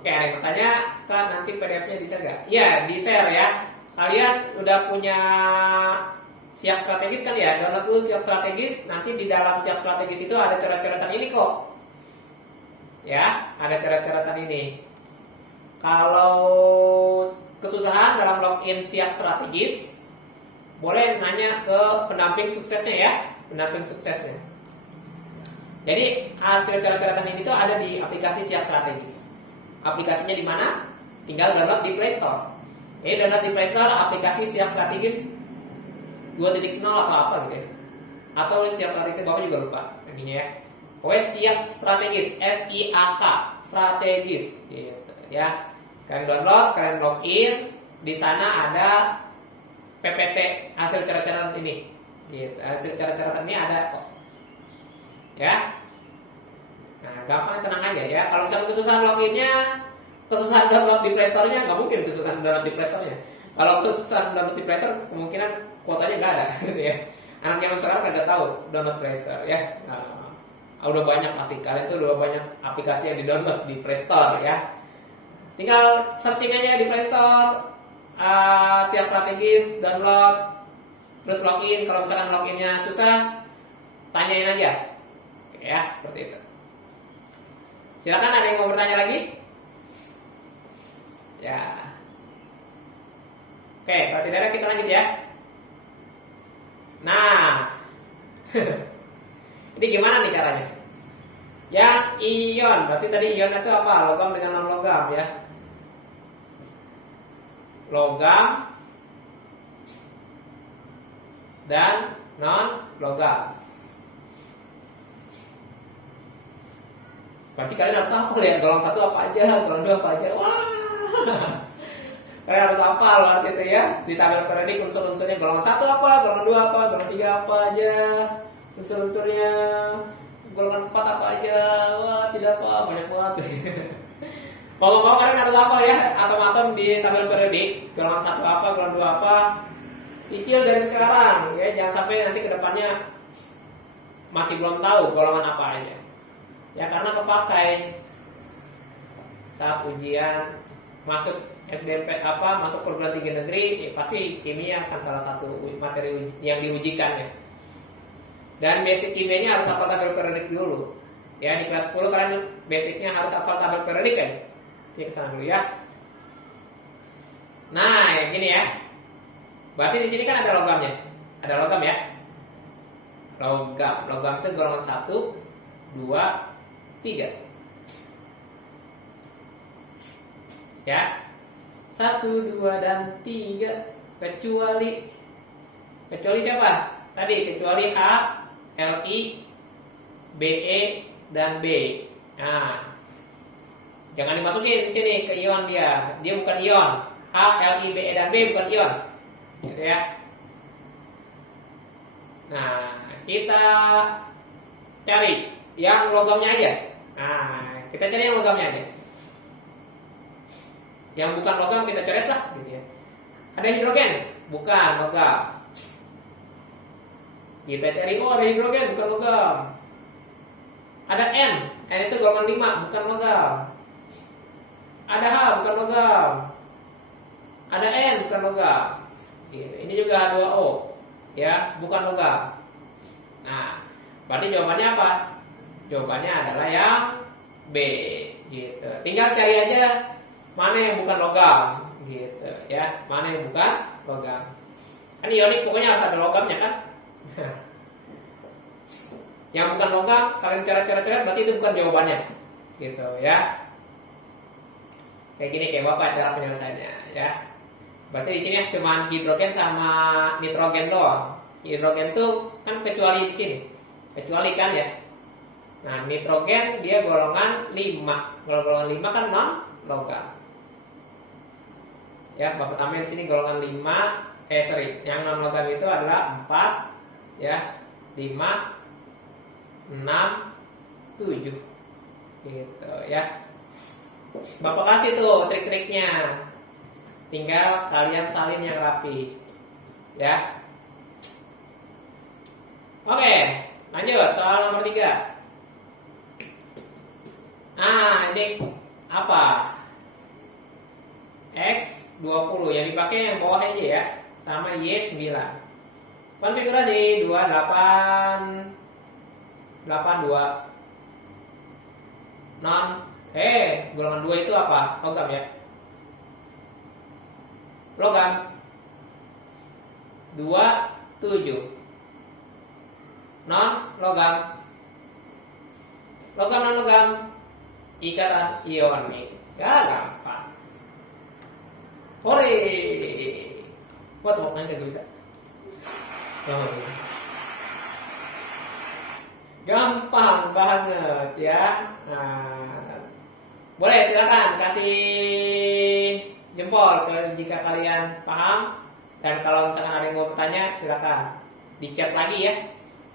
Oke, ada yang bertanya, Kak, nanti PDF-nya di-share nggak? Iya, di-share ya. Kalian udah punya siap strategis kan ya? Download dulu siap strategis. Nanti di dalam siap strategis itu ada coret-coretan ini kok. Ya, ada coret-coretan ini. Kalau kesusahan dalam login siap strategis, boleh nanya ke pendamping suksesnya ya, pendamping suksesnya. Jadi hasil coret-coretan ini tuh ada di aplikasi siap strategis. Aplikasinya di mana? Tinggal download di Play Store. Ini download di Play Store aplikasi siap strategis 2.0 atau apa gitu ya. Atau siap strategis Bapak juga lupa ininya ya. Pokoknya siap strategis, SIAK, strategis gitu ya. Kalian download, kalian login, di sana ada PPT hasil coret-coretan ini. Gitu. Hasil coret-coretan ini ada kok. Ya. Nah, gampang, tenang aja ya. Kalau misalnya kesusahan loginnya, kesusahan download di Play Store-nya, nggak mungkin kesusahan download di Play Store-nya. Kalau kesusahan download di Play Store, kemungkinan kuotanya nggak ada, gitu ya. Anak zaman sekarang nggak tahu download Play Store ya. Nah, udah banyak pasti kalian tuh udah banyak aplikasi yang di download di Play Store ya. Tinggal searching aja di Play Store, siap strategis, download, terus login. Kalau misalkan loginnya susah, tanyain aja, oke, ya seperti itu. Silakan, ada yang mau bertanya lagi? Ya. Oke, berarti tidak, kita lanjut ya. Nah, ini gimana nih caranya? Yang ion, berarti tadi ion itu apa? Logam dengan non logam ya. Logam dan non logam. Berarti kalian harus hafal ya, golongan 1 apa aja, golongan 2 apa aja. Wah. Kalian harus hafal arti itu ya. Di tabel periodik unsur-unsurnya golongan 1 apa, golongan 2 apa, golongan 3 apa aja. Unsur-unsurnya golongan 4 apa aja. Wah, tidak apa, banyak banget. Kalau kalian harus hafal ya, atom-atom di tabel periodik, golongan 1 apa, golongan 2 apa. Cicil dari sekarang ya, jangan sampai nanti ke depannya masih belum tahu golongan apa aja. Ya karena kepakai. saat ujian masuk SBMP masuk perguruan tinggi negeri, ya pasti kimia akan salah satu materi yang diujikan ya. Dan basic kimianya harus hafal tabel periodik dulu. Ya di kelas 10 kalian basicnya harus hafal tabel periodik kan. Oke, kesana dulu ya. Nah, yang gini ya. Berarti di sini kan ada logamnya. Ada logam ya. Logam itu golongan 1, 2, 3. Ya. 1, 2, dan 3. Kecuali siapa? Tadi kecuali A, Li, Be, dan B. Nah, jangan dimasukin di sini ke ion dia. Dia bukan ion. A, Li, Be, dan B bukan ion. Gitu ya. Nah, kita cari yang logamnya aja. Nah, kita cari yang logamnya aja. Yang bukan logam kita coret lah, gitu ya. Ada hidrogen, bukan logam. Kita cari ada hidrogen, bukan logam. Ada N itu golongan 5, bukan logam. Ada H, bukan logam. Ada N, bukan logam. Gitu. Ini juga H2O, ya, bukan logam. Nah, berarti jawabannya apa? Jawabannya adalah yang B, gitu. Tinggal cari aja mana yang bukan logam, gitu, ya. Mana yang bukan logam. Kan ionik pokoknya harus ada logamnya kan? Yang bukan logam, kalian coret-coret berarti itu bukan jawabannya, gitu, ya. Kayak gini kayak bapak cara penyelesaiannya, ya. Berarti di sini cuma hidrogen sama nitrogen doang. Hidrogen tuh kan kecuali di sini. Kecuali kan ya. Nah, nitrogen dia golongan 5. Kalau golongan 5 kan non logam. Ya, Bapak tambahin di sini golongan 5. Yang non logam itu adalah 4, ya. 5, 6, 7. Gitu ya. Bapak kasih tuh trik-triknya. Tinggal kalian salin yang rapi, ya. Oke, lanjut soal nomor 3. Nah, ini apa? X20 yang dipakai yang bawah aja ya, sama Y9. Konfigurasi 2882. Golongan 2 itu apa? Logam ya. Logam 27. Non logam. Logam non logam ikatan ionik. Ya gampang. Hore. Wah, tepuk tangan kagak bisa. Gampang banget ya. Nah, boleh silakan kasih jempol jika kalian paham, dan kalau misalkan ada yang mau bertanya silakan di chat lagi ya,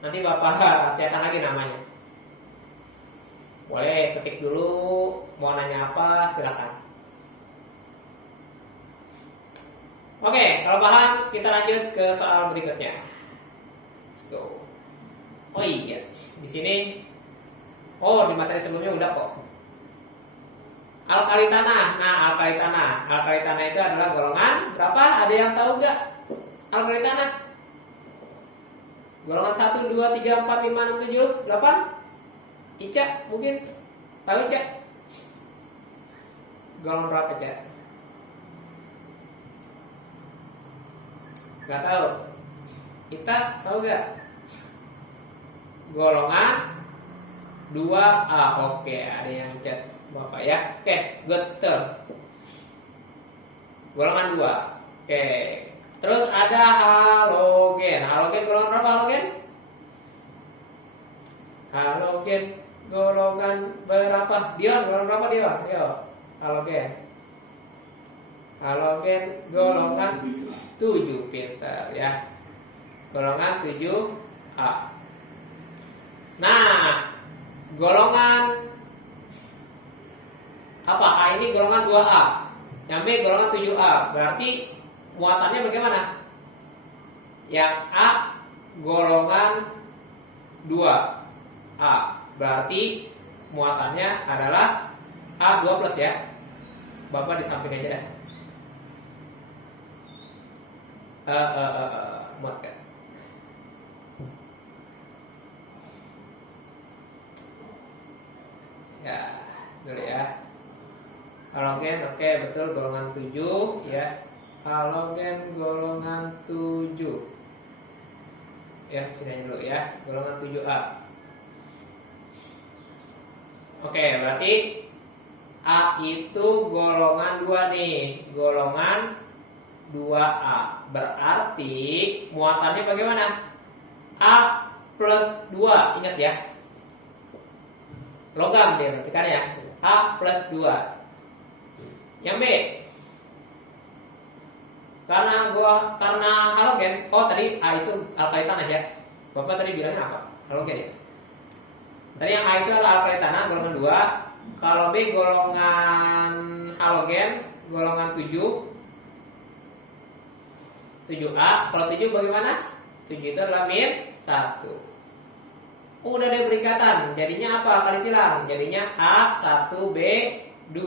nanti bapak siapkan lagi namanya. Boleh ketik dulu mau nanya apa silakan. Oke, kalau paham kita lanjut ke soal berikutnya. Let's go. Oh iya, di sini di materi sebelumnya udah kok. Alkali tanah. Nah, alkali tanah. Alkali tanah itu adalah golongan berapa? Ada yang tahu nggak? Alkali tanah. Golongan 1, 2, 3, 4, 5, 6, 7, 8. Ica mungkin tahu Ica? Golongan berapa Ica? Gak tahu. Kita tahu nggak? Golongan 2A. Oke, ada yang chat Bapak ya. Oke, betul. Golongan 2. Oke. Terus ada halogen. Halogen golongan berapa halogen? Halogen golongan berapa? Dion golongan berapa Dion? Ayo. Halogen. Halogen golongan 7, pintar ya. Golongan 7A. Nah, golongan apa? A ini golongan 2A. Yang B golongan 7A. Berarti muatannya bagaimana? Yang A golongan 2A. Berarti muatannya adalah A2+ ya. Bapak di samping aja dah. Muat kan? Ya, dulu ya. Halogen, oke, betul, golongan 7 ya. Halogen golongan 7. Ya, sini aja dulu ya. Golongan 7A. Oke, berarti A itu golongan 2 nih. Golongan 2A. Berarti muatannya bagaimana? A plus 2, ingat ya. Logam dia berarti kan ya. A plus 2. Yang B. Karena halogen. Oh, tadi A itu alkali aja. Bapak tadi bilangnya apa? Halogen ya. Tadi yang A itu adalah alkali tanah golongan 2. Kalau B golongan halogen golongan 7. 7A. Kalau 7 bagaimana? 7 itu adalah min 1. Udah ada berikatan. Jadinya apa? Kali silang. Jadinya A1 B2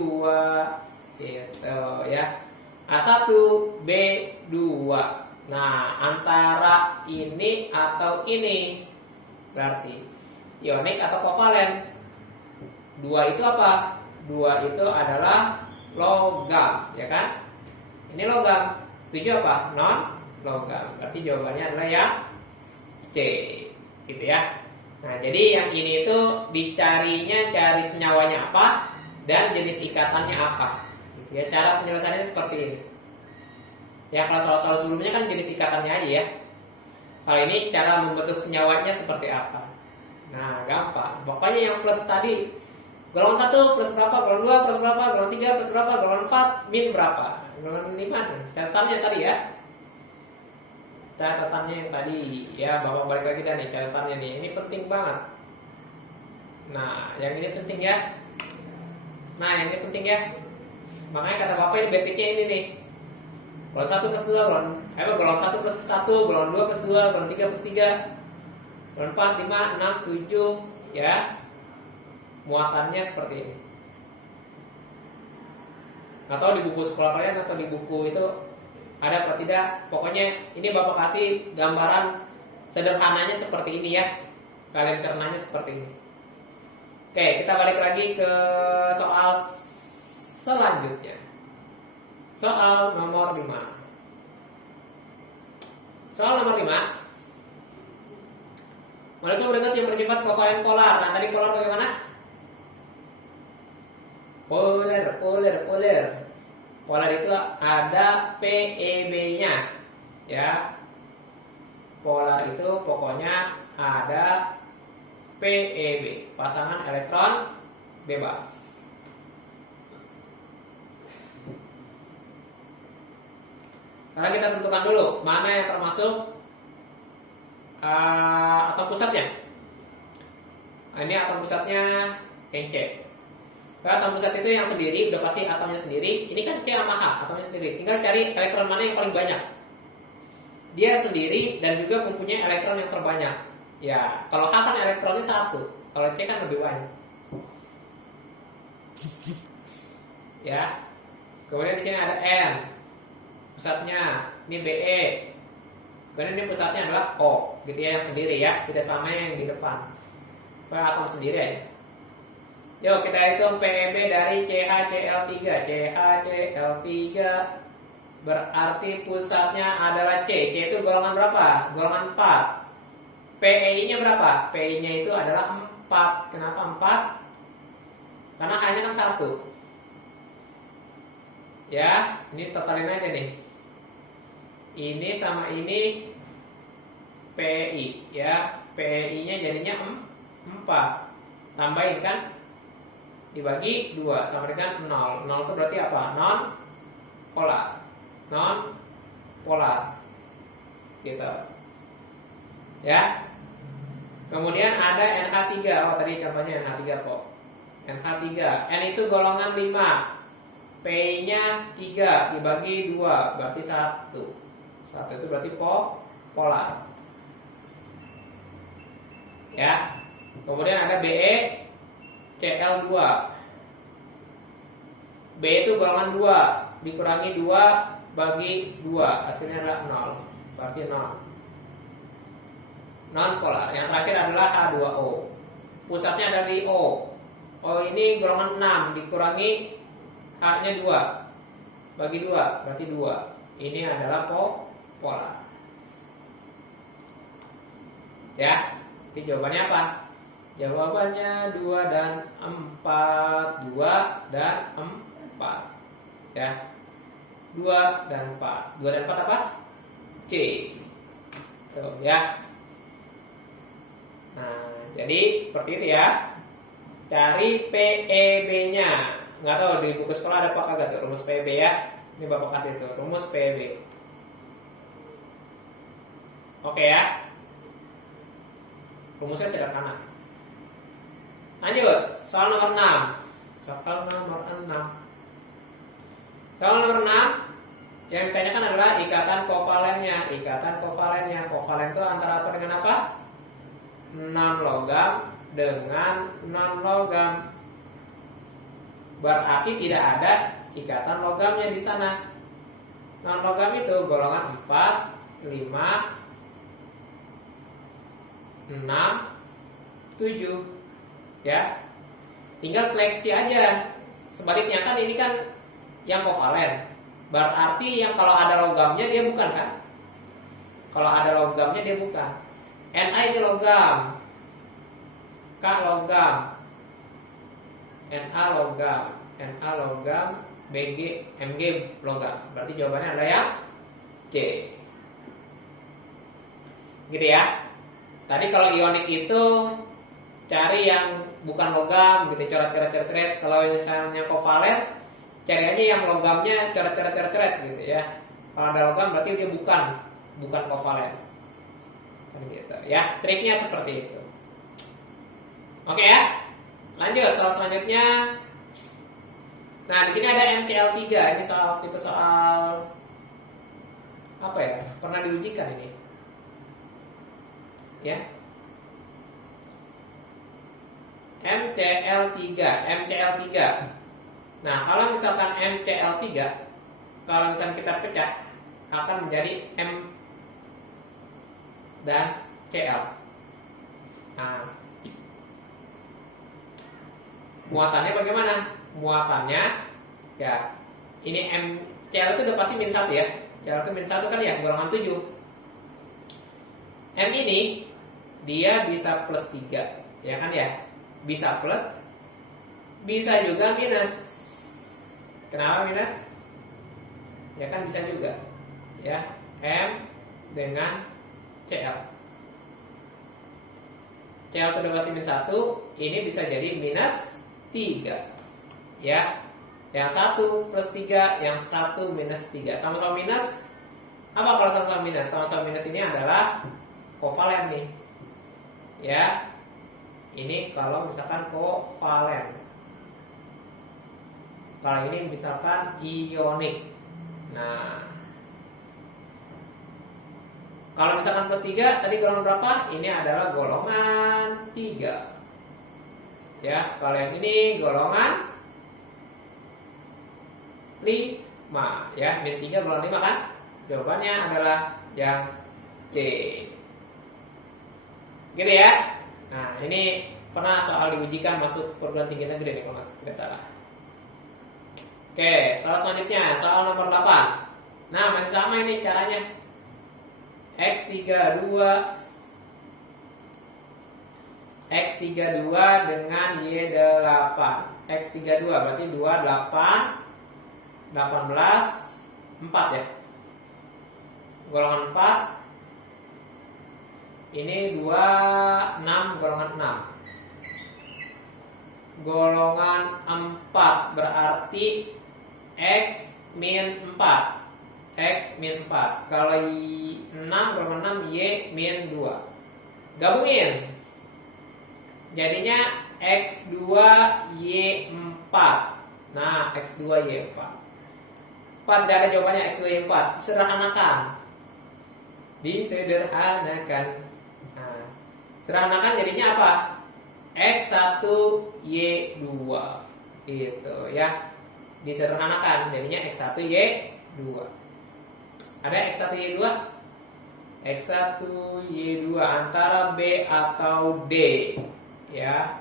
gitu ya. A1 B2. Nah, antara ini atau ini berarti ionik atau kovalen. 2 itu apa? 2 itu adalah logam, ya kan? Ini logam. 7 apa? Non logam. Berarti jawabannya adalah yang C. Gitu ya. Nah, jadi yang ini itu dicarinya cari senyawanya apa dan jenis ikatannya apa. Gitu ya. Cara penyelesaiannya seperti ini. Ya, kalau soal-soal sebelumnya kan jenis ikatannya aja ya. Kalau ini cara membentuk senyawanya seperti apa. Nah, gampang. Pokoknya yang plus tadi, golongan 1 plus berapa, golongan 2 plus berapa, golongan 3 plus berapa, golongan 4 min berapa. Golongan 5 catatannya tadi ya. Catatannya yang tadi ya, Bapak balik lagi dah nih catatannya nih. Ini penting banget. Nah, yang ini penting ya. Makanya kata Bapak ini basicnya ini nih. Golongan 1 plus 2, golongan 1 plus 1, golongan 2 plus 2, golongan 3 plus 3, golongan 4, 5, 6, 7 ya. Muatannya seperti ini. Nggak tahu di buku sekolah kalian atau di buku itu ada apa tidak. Pokoknya ini Bapak kasih gambaran sederhananya seperti ini ya. Kalian cernanya seperti ini. Oke, kita balik lagi ke soal selanjutnya. Soal nomor 5. Soal nomor 5. Molekul berikut yang bersifat kovalen polar. Nah, tadi polar bagaimana? Polar. Polar itu ada PEB-nya, ya. Polar itu pokoknya ada PEB, pasangan elektron bebas. Karena kita tentukan dulu mana yang termasuk atom pusatnya. Nah, ini atom pusatnya yang C. Kalau atom pusat itu yang sendiri, udah pasti atomnya sendiri. Ini kan C sama H, atomnya sendiri. Tinggal cari elektron mana yang paling banyak. Dia sendiri dan juga mempunyai elektron yang terbanyak. Ya, kalau H kan elektronnya 1, kalau C kan lebih banyak. Ya. Kemudian di sini ada N. Pusatnya ini BE. Kemudian ini pusatnya adalah O, gitu ya, yang sendiri ya, tidak sama yang di depan. Kalau atom sendiri aja. Yuk kita hitung PEB dari CHCl3. CHCl3 berarti pusatnya adalah C. C itu golongan berapa? Golongan 4. PEI-nya berapa? PEI-nya itu adalah 4. Kenapa 4? Karena hanya kan 1. Ya, ini totalin aja nih. Ini sama ini PEI ya. PEI-nya jadinya 4. Tambahin kan? Dibagi 2 sama dengan 0. 0 itu berarti apa? Non polar. Non polar. Gitu. Ya. Kemudian ada NH3. Oh, tadi contohnya NH3 kok. NH3. N itu golongan 5. P-nya 3 dibagi 2 berarti 1. 1 itu berarti polar. Ya. Kemudian ada Be Cl2. itu golongan 2 dikurangi 2 bagi 2, hasilnya adalah 0. Berarti 0. Non polar. Yang terakhir adalah H2O. Pusatnya ada di O. O ini golongan 6 dikurangi H-nya 2 bagi 2, berarti 2. Ini adalah polar. Ya, jadi jawabannya apa? Jawabannya 2 dan 4. 2 dan 4. Ya. 2 dan 4. 2 dan 4 apa? C. Tuh, ya. Nah, jadi seperti itu ya. Cari PEB-nya. Nggak tahu di buku sekolah ada apa kagak tuh rumus PEB ya. Ini Bapak kasih tuh, rumus PEB. Oke ya. Rumusnya sederhana. Lanjut, soal nomor 6. Soal nomor 6 yang ditanyakan adalah ikatan kovalennya. Kovalen itu antara apa dengan apa? Non logam dengan non logam. Berarti tidak ada ikatan logamnya di sana. Non logam itu golongan 4, 5, 6, 7. Ya. Tinggal seleksi aja. Sebaliknya kan ini kan yang kovalen. Berarti yang kalau ada logamnya dia bukan kan? Kalau ada logamnya dia bukan. Na itu logam. K logam. Na logam. Bg, Mg logam. Berarti jawabannya adalah yang C. Gitu ya. Tadi kalau ionik itu cari yang bukan logam gitu, coret. Kalau misalnya kovalen cari aja yang logamnya coret gitu ya. Kalau ada logam berarti dia bukan kovalen. Gitu ya. Triknya seperti itu. Oke ya. Lanjut soal selanjutnya. Nah, di sini ada MCl3. Ini tipe soal apa ya? Pernah diujikan ini. Ya. MCl3. Nah, kalau misalkan MCl3, kalau misalkan kita pecah akan menjadi M dan Cl. Nah, muatannya bagaimana? Muatannya ya, ini MCl itu udah pasti min 1 ya. Cl itu min 1 kan ya, golongan 7. M ini dia bisa plus 3, ya kan ya? Bisa plus, bisa juga minus. Kenapa minus? Ya kan bisa juga. Ya, M dengan Cl. Cl itu udah pasti min 1, ini bisa jadi minus 3. Ya. Yang 1 plus 3, yang 1 minus 3. Sama-sama minus. Apa kalau sama-sama minus? Sama-sama minus ini adalah kovalen nih. Ya. Ini kalau misalkan kovalen. Kalau ini misalkan ionik. Nah, kalau misalkan plus 3, tadi golongan berapa? Ini adalah golongan 3. Ya, kalau yang ini golongan 5. Ya, min 3 golongan 5 kan? Jawabannya adalah yang C. Gitu ya. Nah, ini pernah soal diujikan masuk perguruan tinggi negeri nih kalau tidak salah. Oke, soal selanjutnya, soal nomor 8. Nah, masih sama ini caranya. X32 dengan Y8. X32 berarti 28 18 4 ya. Golongan 4. Ini 26 golongan 6. Golongan 4 berarti X min 4. X min 4. Kalau 6 golongan 6 Y min 2. Gabungin. Jadinya X2 Y4. Nah, X2 Y4. 4 tidak ada jawabannya, X2 Y4. Sederhanakan. Disederhanakan. Nah, sederhanakan jadinya apa? X1 Y2. Gitu ya. disederhanakan jadinya X1Y2. Ada X1Y2? X1Y2 antara B atau D, ya.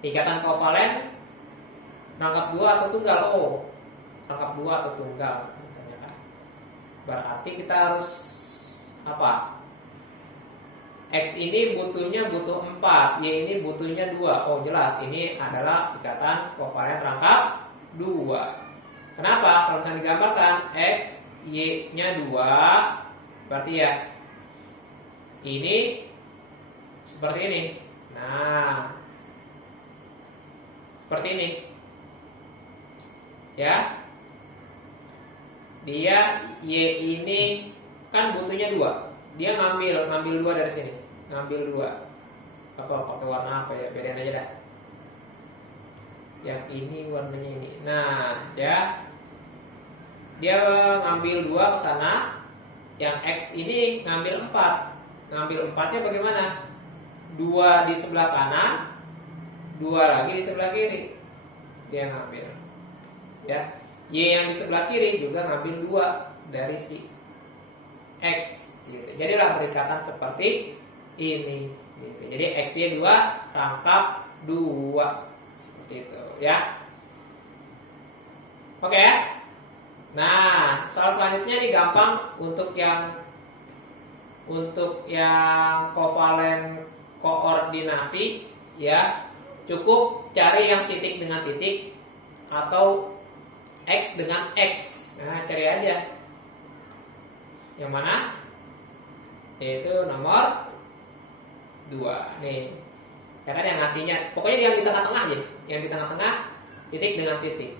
Ikatan kovalen rangkap 2 atau tunggal? Oh, rangkap 2 atau tunggal. Berarti kita harus apa? X ini butuhnya butuh 4, Y ini butuhnya 2. Oh jelas, ini adalah ikatan kovalen rangkap 2. Kenapa? Kalau misalnya digambarkan X, Y nya 2, berarti ya ini seperti ini. Nah, seperti ini ya. Dia Y ini kan butuhnya 2. Dia ngambil 2 dari sini. Ngambil 2. Apa pakai warna apa ya? Bedain aja dah. Yang ini warnanya ini. Nah, ya. Dia ngambil 2 ke sana. Yang X ini ngambil 4. Ngambil 4-nya bagaimana? 2 di sebelah kanan, 2 lagi di sebelah kiri. Dia ngambil. Ya. Y yang di sebelah kiri juga ngambil 2 dari si X gitu. Jadilah berikatan seperti ini gitu. Jadi XY2 rangkap 2 seperti itu ya. Oke ya. Nah, soal selanjutnya ini gampang untuk yang kovalen koordinasi ya. Cukup cari yang titik dengan titik atau X dengan X. Nah, cari aja. Yang mana? Yaitu nomor 2. Nih. Ya kan yang ngasihnya. Pokoknya yang di tengah-tengah aja. Yang di tengah-tengah titik dengan titik.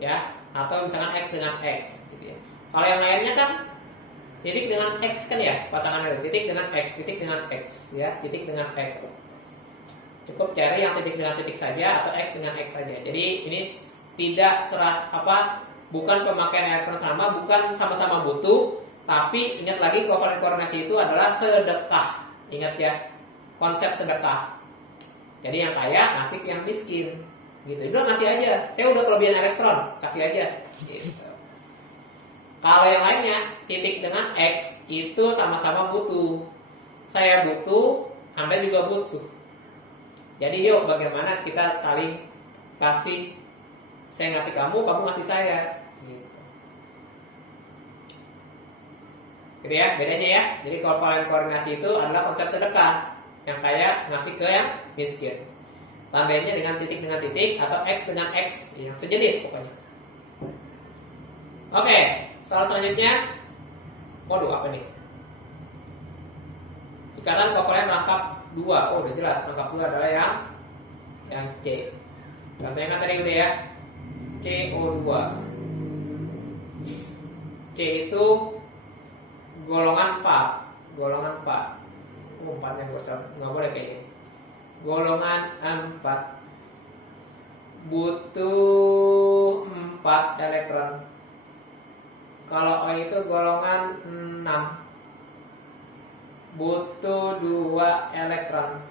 Ya, atau misalkan X dengan X gitu ya. Kalau yang lainnya kan titik dengan X kan ya, pasangannya titik dengan X, titik dengan X ya, titik dengan X. Cukup cari yang titik dengan titik saja atau X dengan X saja. Jadi ini tidak bukan pemakaian elektron sama, bukan sama-sama butuh, tapi ingat lagi kovalen koordinasi itu adalah sedekah. Ingat ya, konsep sedekah. Jadi yang kaya ngasih ke yang miskin. Gitu. Udah ngasih aja. Saya udah kelebihan elektron, kasih aja. Gitu. Kalau yang lainnya, titik dengan X itu sama-sama butuh. Saya butuh, Anda juga butuh. Jadi yuk bagaimana kita saling kasih. Saya ngasih kamu, kamu ngasih saya. Gitu ya, bedanya ya. Jadi kovalen koordinasi itu adalah konsep sedekah. Yang kaya ngasih ke yang miskin. Tandainya dengan titik atau X dengan X, yang sejenis pokoknya. Oke, soal selanjutnya. Waduh, apa nih? Ikatan kovalen rangkap 2. Oh, udah jelas. Rangkap 2 adalah yang C. Contohnya kan tadi udah ya. CO2. C itu golongan 4. Golongan 4. Oh, 4-nya nggak boleh kayak gini. Golongan 4. Butuh 4 elektron. Kalau O itu golongan 6. Butuh 2 elektron.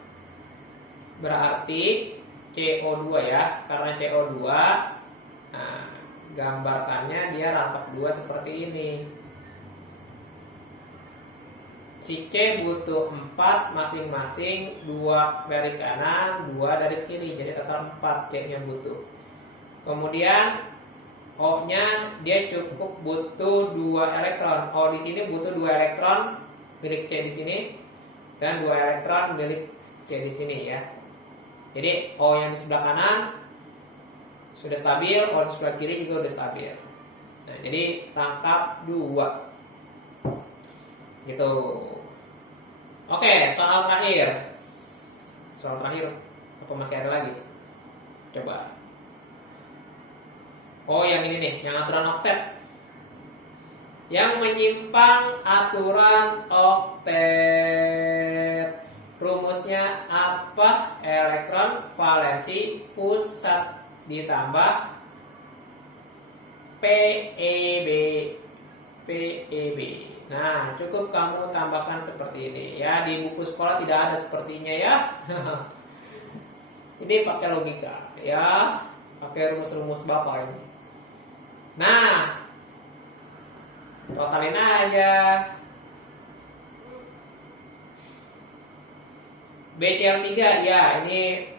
Berarti CO2 ya. Karena CO2, nah, gambarkannya dia rangkap 2 seperti ini. Si C butuh 4 masing-masing, 2 dari kanan, 2 dari kiri. Jadi total 4 C-nya butuh. Kemudian O-nya dia cukup butuh 2 elektron. O di sini butuh 2 elektron milik C di sini dan 2 elektron milik C di sini ya. Jadi O yang di sebelah kanan sudah stabil, O di sebelah kiri juga sudah stabil. Nah, jadi rangkap 2. Gitu. Oke, soal terakhir. Soal terakhir apa masih ada lagi? Coba. Oh, yang ini nih, yang aturan oktet. Yang menyimpang aturan oktet. Rumusnya apa? Elektron valensi pusat ditambah PEB. PEB. Nah, cukup kamu tambahkan seperti ini ya. Di buku sekolah tidak ada sepertinya ya. Ini pakai logika ya. pakai rumus-rumus Bapak ini. Nah, totalin aja. BCL3 ya, ini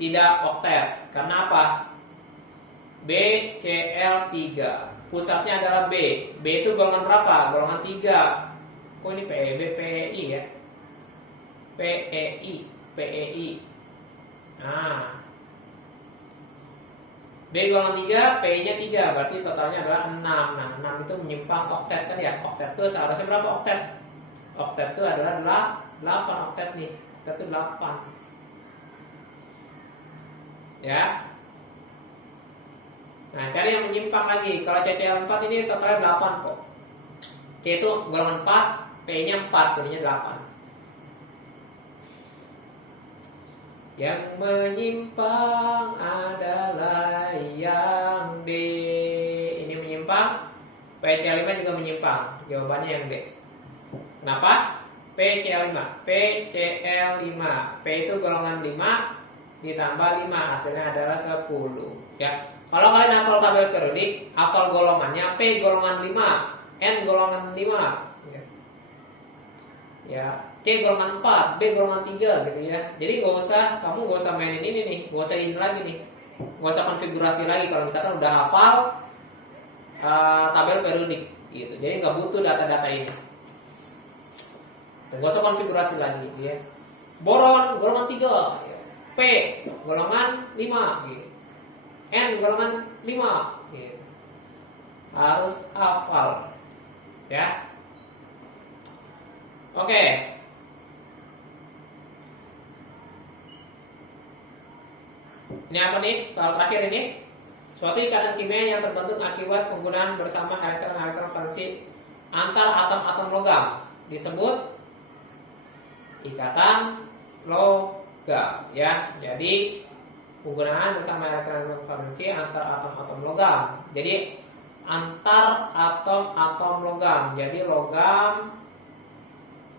tidak oktet. Karena apa? BCL3 pusatnya adalah B. B itu golongan berapa? Golongan 3. Kok ini PEB, PEI ya? PEI, PEI. Nah, B golongan 3, PI-nya 3, berarti totalnya adalah 6. Nah, 6 itu menyimpang oktet kan ya? Oktet itu seharusnya berapa oktet? Oktet itu adalah 8 oktet nih. Oktet itu 8. Ya. Nah, cari yang menyimpang lagi. Kalau CCL4 ini totalnya 8 kok. C itu golongan 4, P-nya 4, jadinya 8. Yang menyimpang adalah yang D. Ini menyimpang. PCL5 juga menyimpang. Jawabannya yang D. Kenapa? PCL5. PCL5. P itu golongan 5 ditambah 5, hasilnya adalah 10. Ya. Kalau kalian hafal tabel periodik, hafal golongannya P golongan 5, N golongan 5. Ya, C golongan 4, B golongan 3 gitu ya. Jadi kamu gak usah mainin ini nih, gak usah ini lagi nih. Gak usah konfigurasi lagi kalau misalkan udah hafal tabel periodik gitu. Jadi nggak butuh data-data ini. Gak usah konfigurasi lagi ya. Boron golongan 3, ya. P golongan 5 gitu. N golongan 5 gitu. Harus hafal. Ya. Oke. Ini apa nih? Soal terakhir ini. Suatu ikatan kimia yang terbentuk akibat penggunaan bersama elektron-elektron valensi antar atom-atom logam disebut ikatan logam ya. Jadi penggunaan bersama elektron valensi antar atom-atom logam. Jadi antar atom-atom logam. Jadi logam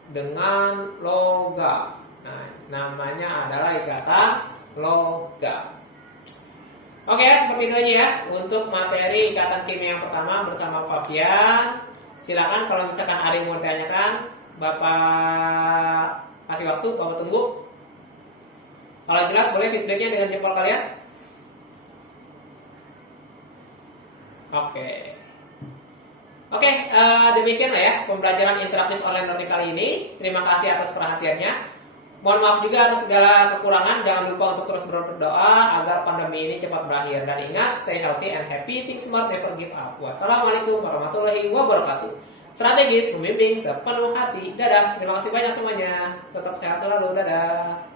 dengan logam. Nah, namanya adalah ikatan logam. Oke, seperti itu aja ya untuk materi ikatan kimia yang pertama bersama Fabian. Silakan kalau misalkan ada yang mau ditanyakan, Bapak kasih waktu, Bapak tunggu. Kalau jelas boleh feedbacknya dengan jempol kalian. Oke, demikianlah ya pembelajaran interaktif online learning kali ini. Terima kasih atas perhatiannya. Mohon maaf juga atas segala kekurangan. Jangan lupa untuk terus berdoa agar pandemi ini cepat berakhir. Dan ingat, stay healthy and happy, think smart, never give up. Wassalamualaikum warahmatullahi wabarakatuh. Strategis membimbing sepenuh hati. Dadah, terima kasih banyak semuanya. Tetap sehat selalu, dadah.